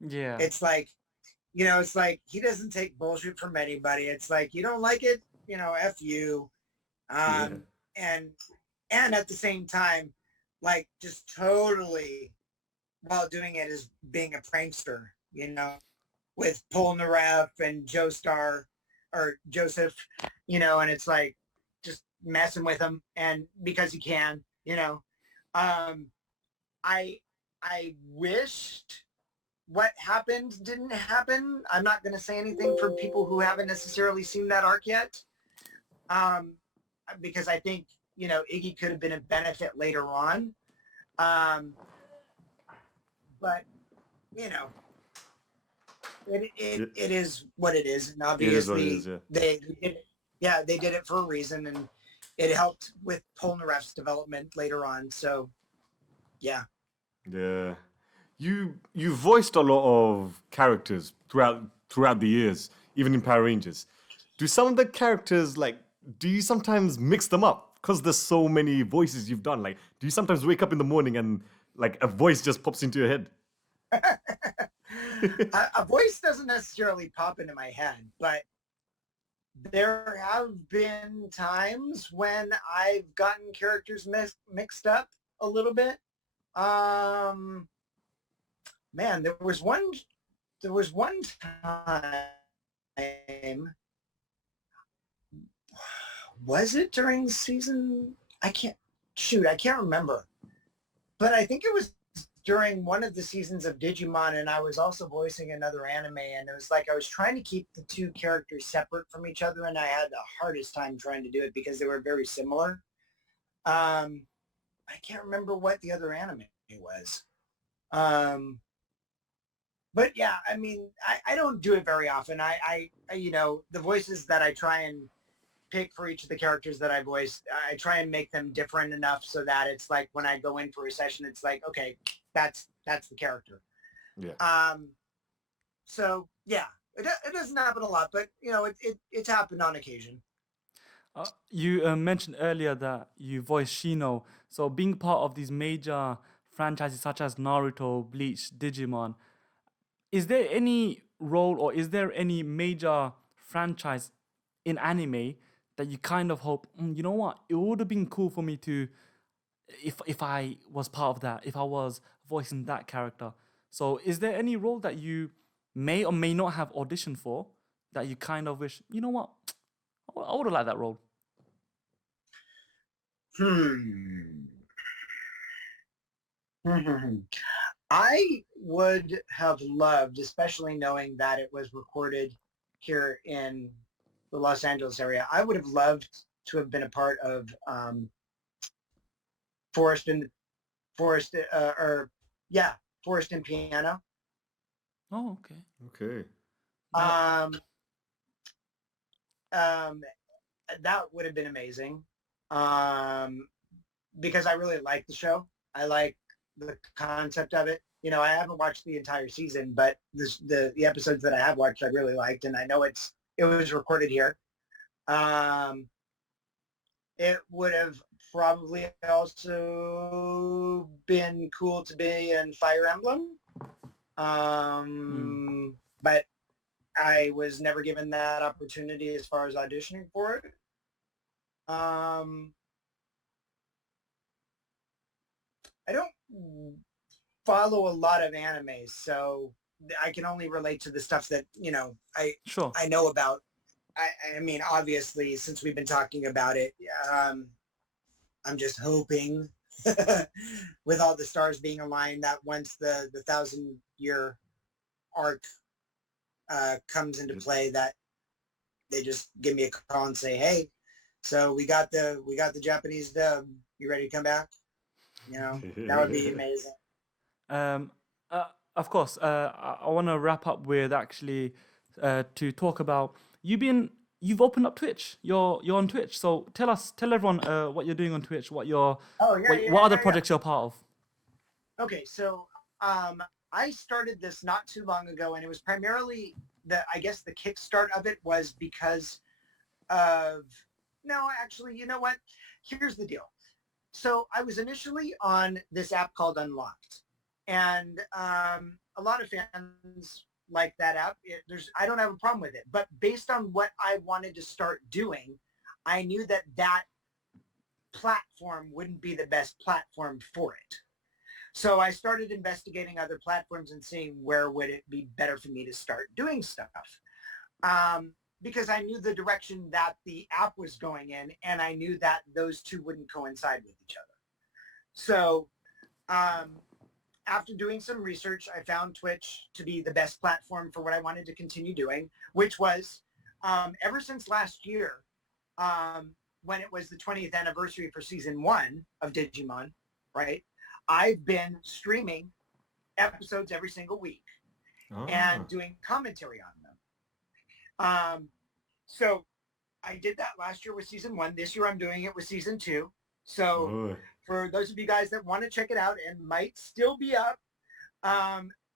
Yeah. It's like, it's like he doesn't take bullshit from anybody. It's like, you don't like it, F you. And at the same time, like just totally while doing it is being a prankster, with Polnareff and Joestar or Joseph, and it's like just messing with him, and because he can, I wished what happened didn't happen. I'm not going to say anything for people who haven't necessarily seen that arc yet, because I think Iggy could have been a benefit later on. Um, but you know, Yeah, it is what it is, and it is what it is. obviously Yeah. they did it for a reason, and it helped with Polnareff's development later on. So yeah. Yeah. You voiced a lot of characters throughout the years, even in Power Rangers. Do some of the characters like do you sometimes mix them up? Because there's so many voices you've done. Like, do you sometimes wake up in the morning and like a voice just pops into your head? A voice doesn't necessarily pop into my head, but there have been times when I've gotten characters mixed up a little bit. Um, Man, there was one time. Was it during season? I can't remember. But I think it was during one of the seasons of Digimon, and I was also voicing another anime, and it was like I was trying to keep the two characters separate from each other, and I had the hardest time trying to do it because they were very similar. Um, I can't remember what the other anime was. Um, but yeah, I mean, I don't do it very often. You know, the voices that I try and pick for each of the characters that I voice, I try and make them different enough so that it's like when I go in for a session, it's like, okay, that's the character. Yeah. So yeah, it doesn't happen a lot, but you know, it's happened on occasion. You mentioned earlier that you voiced Shino. So being part of these major franchises such as Naruto, Bleach, Digimon, is there any role or is there any major franchise in anime that you kind of hope, you know what, it would have been cool for me to, if I was part of that, if I was voicing that character. So is there any role that you may or may not have auditioned for that you kind of wish, you know what, I would have liked that role? Hmm. I would have loved, especially knowing that it was recorded here in the Los Angeles area, I would have loved to have been a part of Forest and Forest, or yeah, Forest and Piano. Oh, okay. Okay. That, Um, um, that would have been amazing. Um, because I really like the show. I like the concept of it. You know, I haven't watched the entire season, but the episodes that I have watched, I really liked, and I know it was recorded here. Um, it would have probably also been cool to be in Fire Emblem, but I was never given that opportunity as far as auditioning for it. I don't follow a lot of animes, so I can only relate to the stuff that sure. I know about. I mean, obviously, since we've been talking about it, I'm just hoping, with all the stars being aligned, that once the 1,000-year arc comes into play, that they just give me a call and say, "Hey, so we got the Japanese dub. You ready to come back?" You know, that would be amazing. Um, uh, of course, I want to wrap up with actually to talk about you've opened up Twitch. You're on Twitch. So tell everyone what you're doing on Twitch. Oh yeah, yeah, What other yeah, yeah. projects you're part of. Okay, so I started this not too long ago, and it was primarily I guess the kickstart of it was because of, no, actually, you know what? Here's the deal. So I was initially on this app called Unlocked, and a lot of fans like that app. I don't have a problem with it, but based on what I wanted to start doing, I knew that platform wouldn't be the best platform for it. So I started investigating other platforms and seeing where would it be better for me to start doing stuff. Because I knew the direction that the app was going in, and I knew that those two wouldn't coincide with each other. So after doing some research, I found Twitch to be the best platform for what I wanted to continue doing, which was ever since last year, when it was the 20th anniversary for season 1 of Digimon, right? I've been streaming episodes every single week and doing commentary on them. So I did that last year with season 1. This year I'm doing it with season 2. So for those of you guys that want to check it out and might still be up,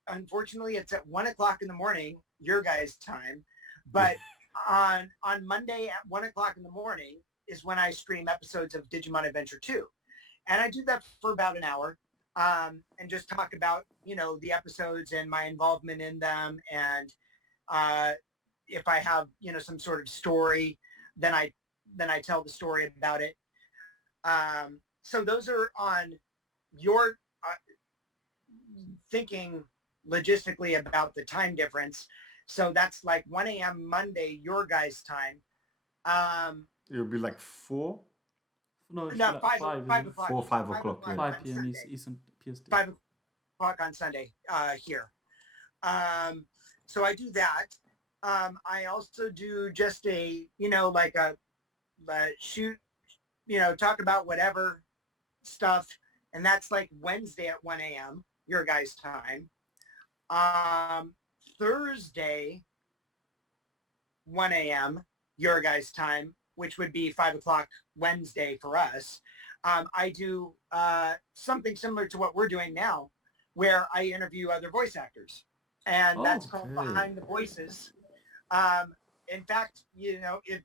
unfortunately it's at 1 o'clock in the morning, your guys' time. But on Monday at 1 o'clock in the morning is when I stream episodes of Digimon Adventure 2. And I do that for about an hour and just talk about, the episodes and my involvement in them. And if I have, some sort of story, then I tell the story about it. So those are on your thinking logistically about the time difference. So that's like 1 a.m. Monday, your guys' time. It would be like 4? No, it's No, like 5 o'clock. 4 or 5 o'clock. 5 p.m. Eastern PST. 5 o'clock on Sunday here. So I do that. I also do just a, like a shoot, talk about whatever stuff. And that's like Wednesday at 1 a.m., your guys' time. Thursday, 1 a.m., your guys' time, which would be 5 o'clock Wednesday for us. I do something similar to what we're doing now, where I interview other voice actors. And that's called Behind the Voices. In fact, if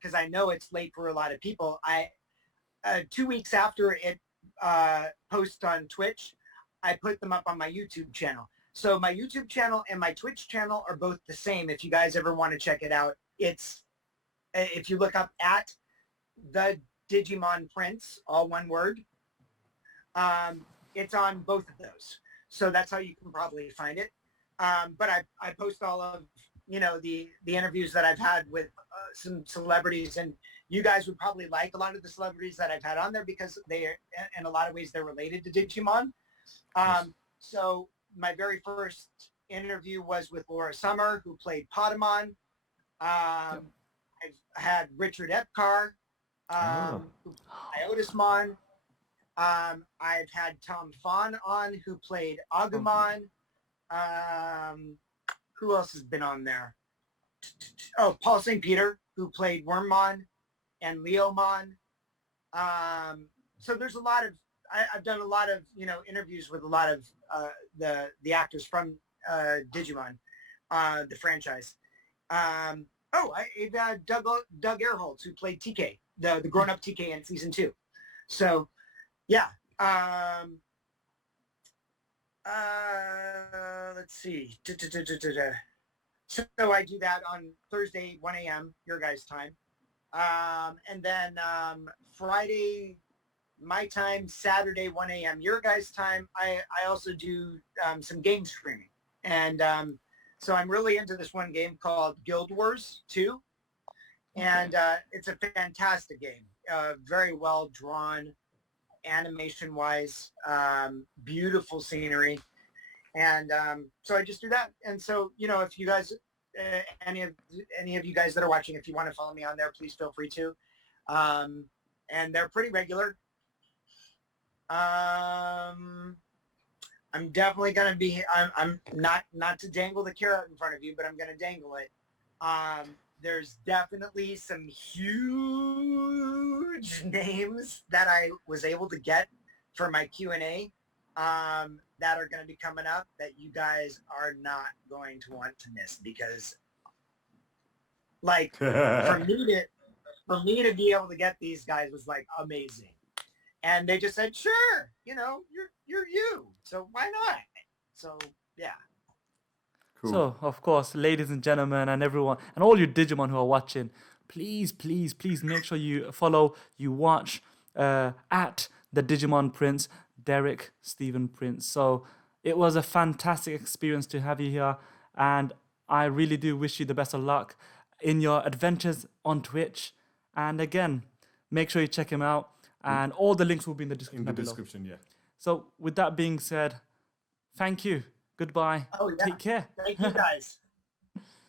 because I know it's late for a lot of people, 2 weeks after it posts on Twitch, I put them up on my YouTube channel. So my YouTube channel and my Twitch channel are both the same. If you guys ever want to check it out, it's if you look up at the Digimon Prince, all one word, it's on both of those. So that's how you can probably find it. But I post all of, the interviews that I've had with some celebrities, and you guys would probably like a lot of the celebrities that I've had on there because they are, in a lot of ways, they're related to Digimon. So my very first interview was with Laura Summer, who played Patamon. I've had Richard Epcar, who played Iotismon. I've had Tom Fawn on, who played Agumon. Who else has been on there? Oh, Paul St. Peter, who played Wormmon and Leomon. So there's a lot of, I've done a lot of, interviews with a lot of the actors from Digimon, the franchise. I've Doug Erholtz, who played TK, the grown-up TK in season 2. So, yeah. Let's see. So I do that on Thursday, 1 a.m., your guys' time. And then Friday, my time, Saturday, 1 a.m., your guys' time, I also do some game streaming. And so I'm really into this one game called Guild Wars 2. And it's a fantastic game. Very well drawn, animation-wise, beautiful scenery. And so I just do that. And so, if you guys, any of you guys that are watching, if you want to follow me on there, please feel free to. And they're pretty regular. I'm definitely going to be, I'm not to dangle the carrot in front of you, but I'm going to dangle it. There's definitely some huge names that I was able to get for my Q&A that are going to be coming up that you guys are not going to want to miss, because like for me to be able to get these guys was like amazing. And they just said, sure, you're you. So why not? So yeah. Cool. So, of course, ladies and gentlemen and everyone, and all you Digimon who are watching, please, please, please make sure you follow, you watch at the Digimon Prince, Derek Stephen Prince. So it was a fantastic experience to have you here, and I really do wish you the best of luck in your adventures on Twitch. And again, make sure you check him out, and all the links will be in the description. In the description, yeah. So with that being said, thank you. Goodbye. Oh, yeah. Take care. Thank you, guys.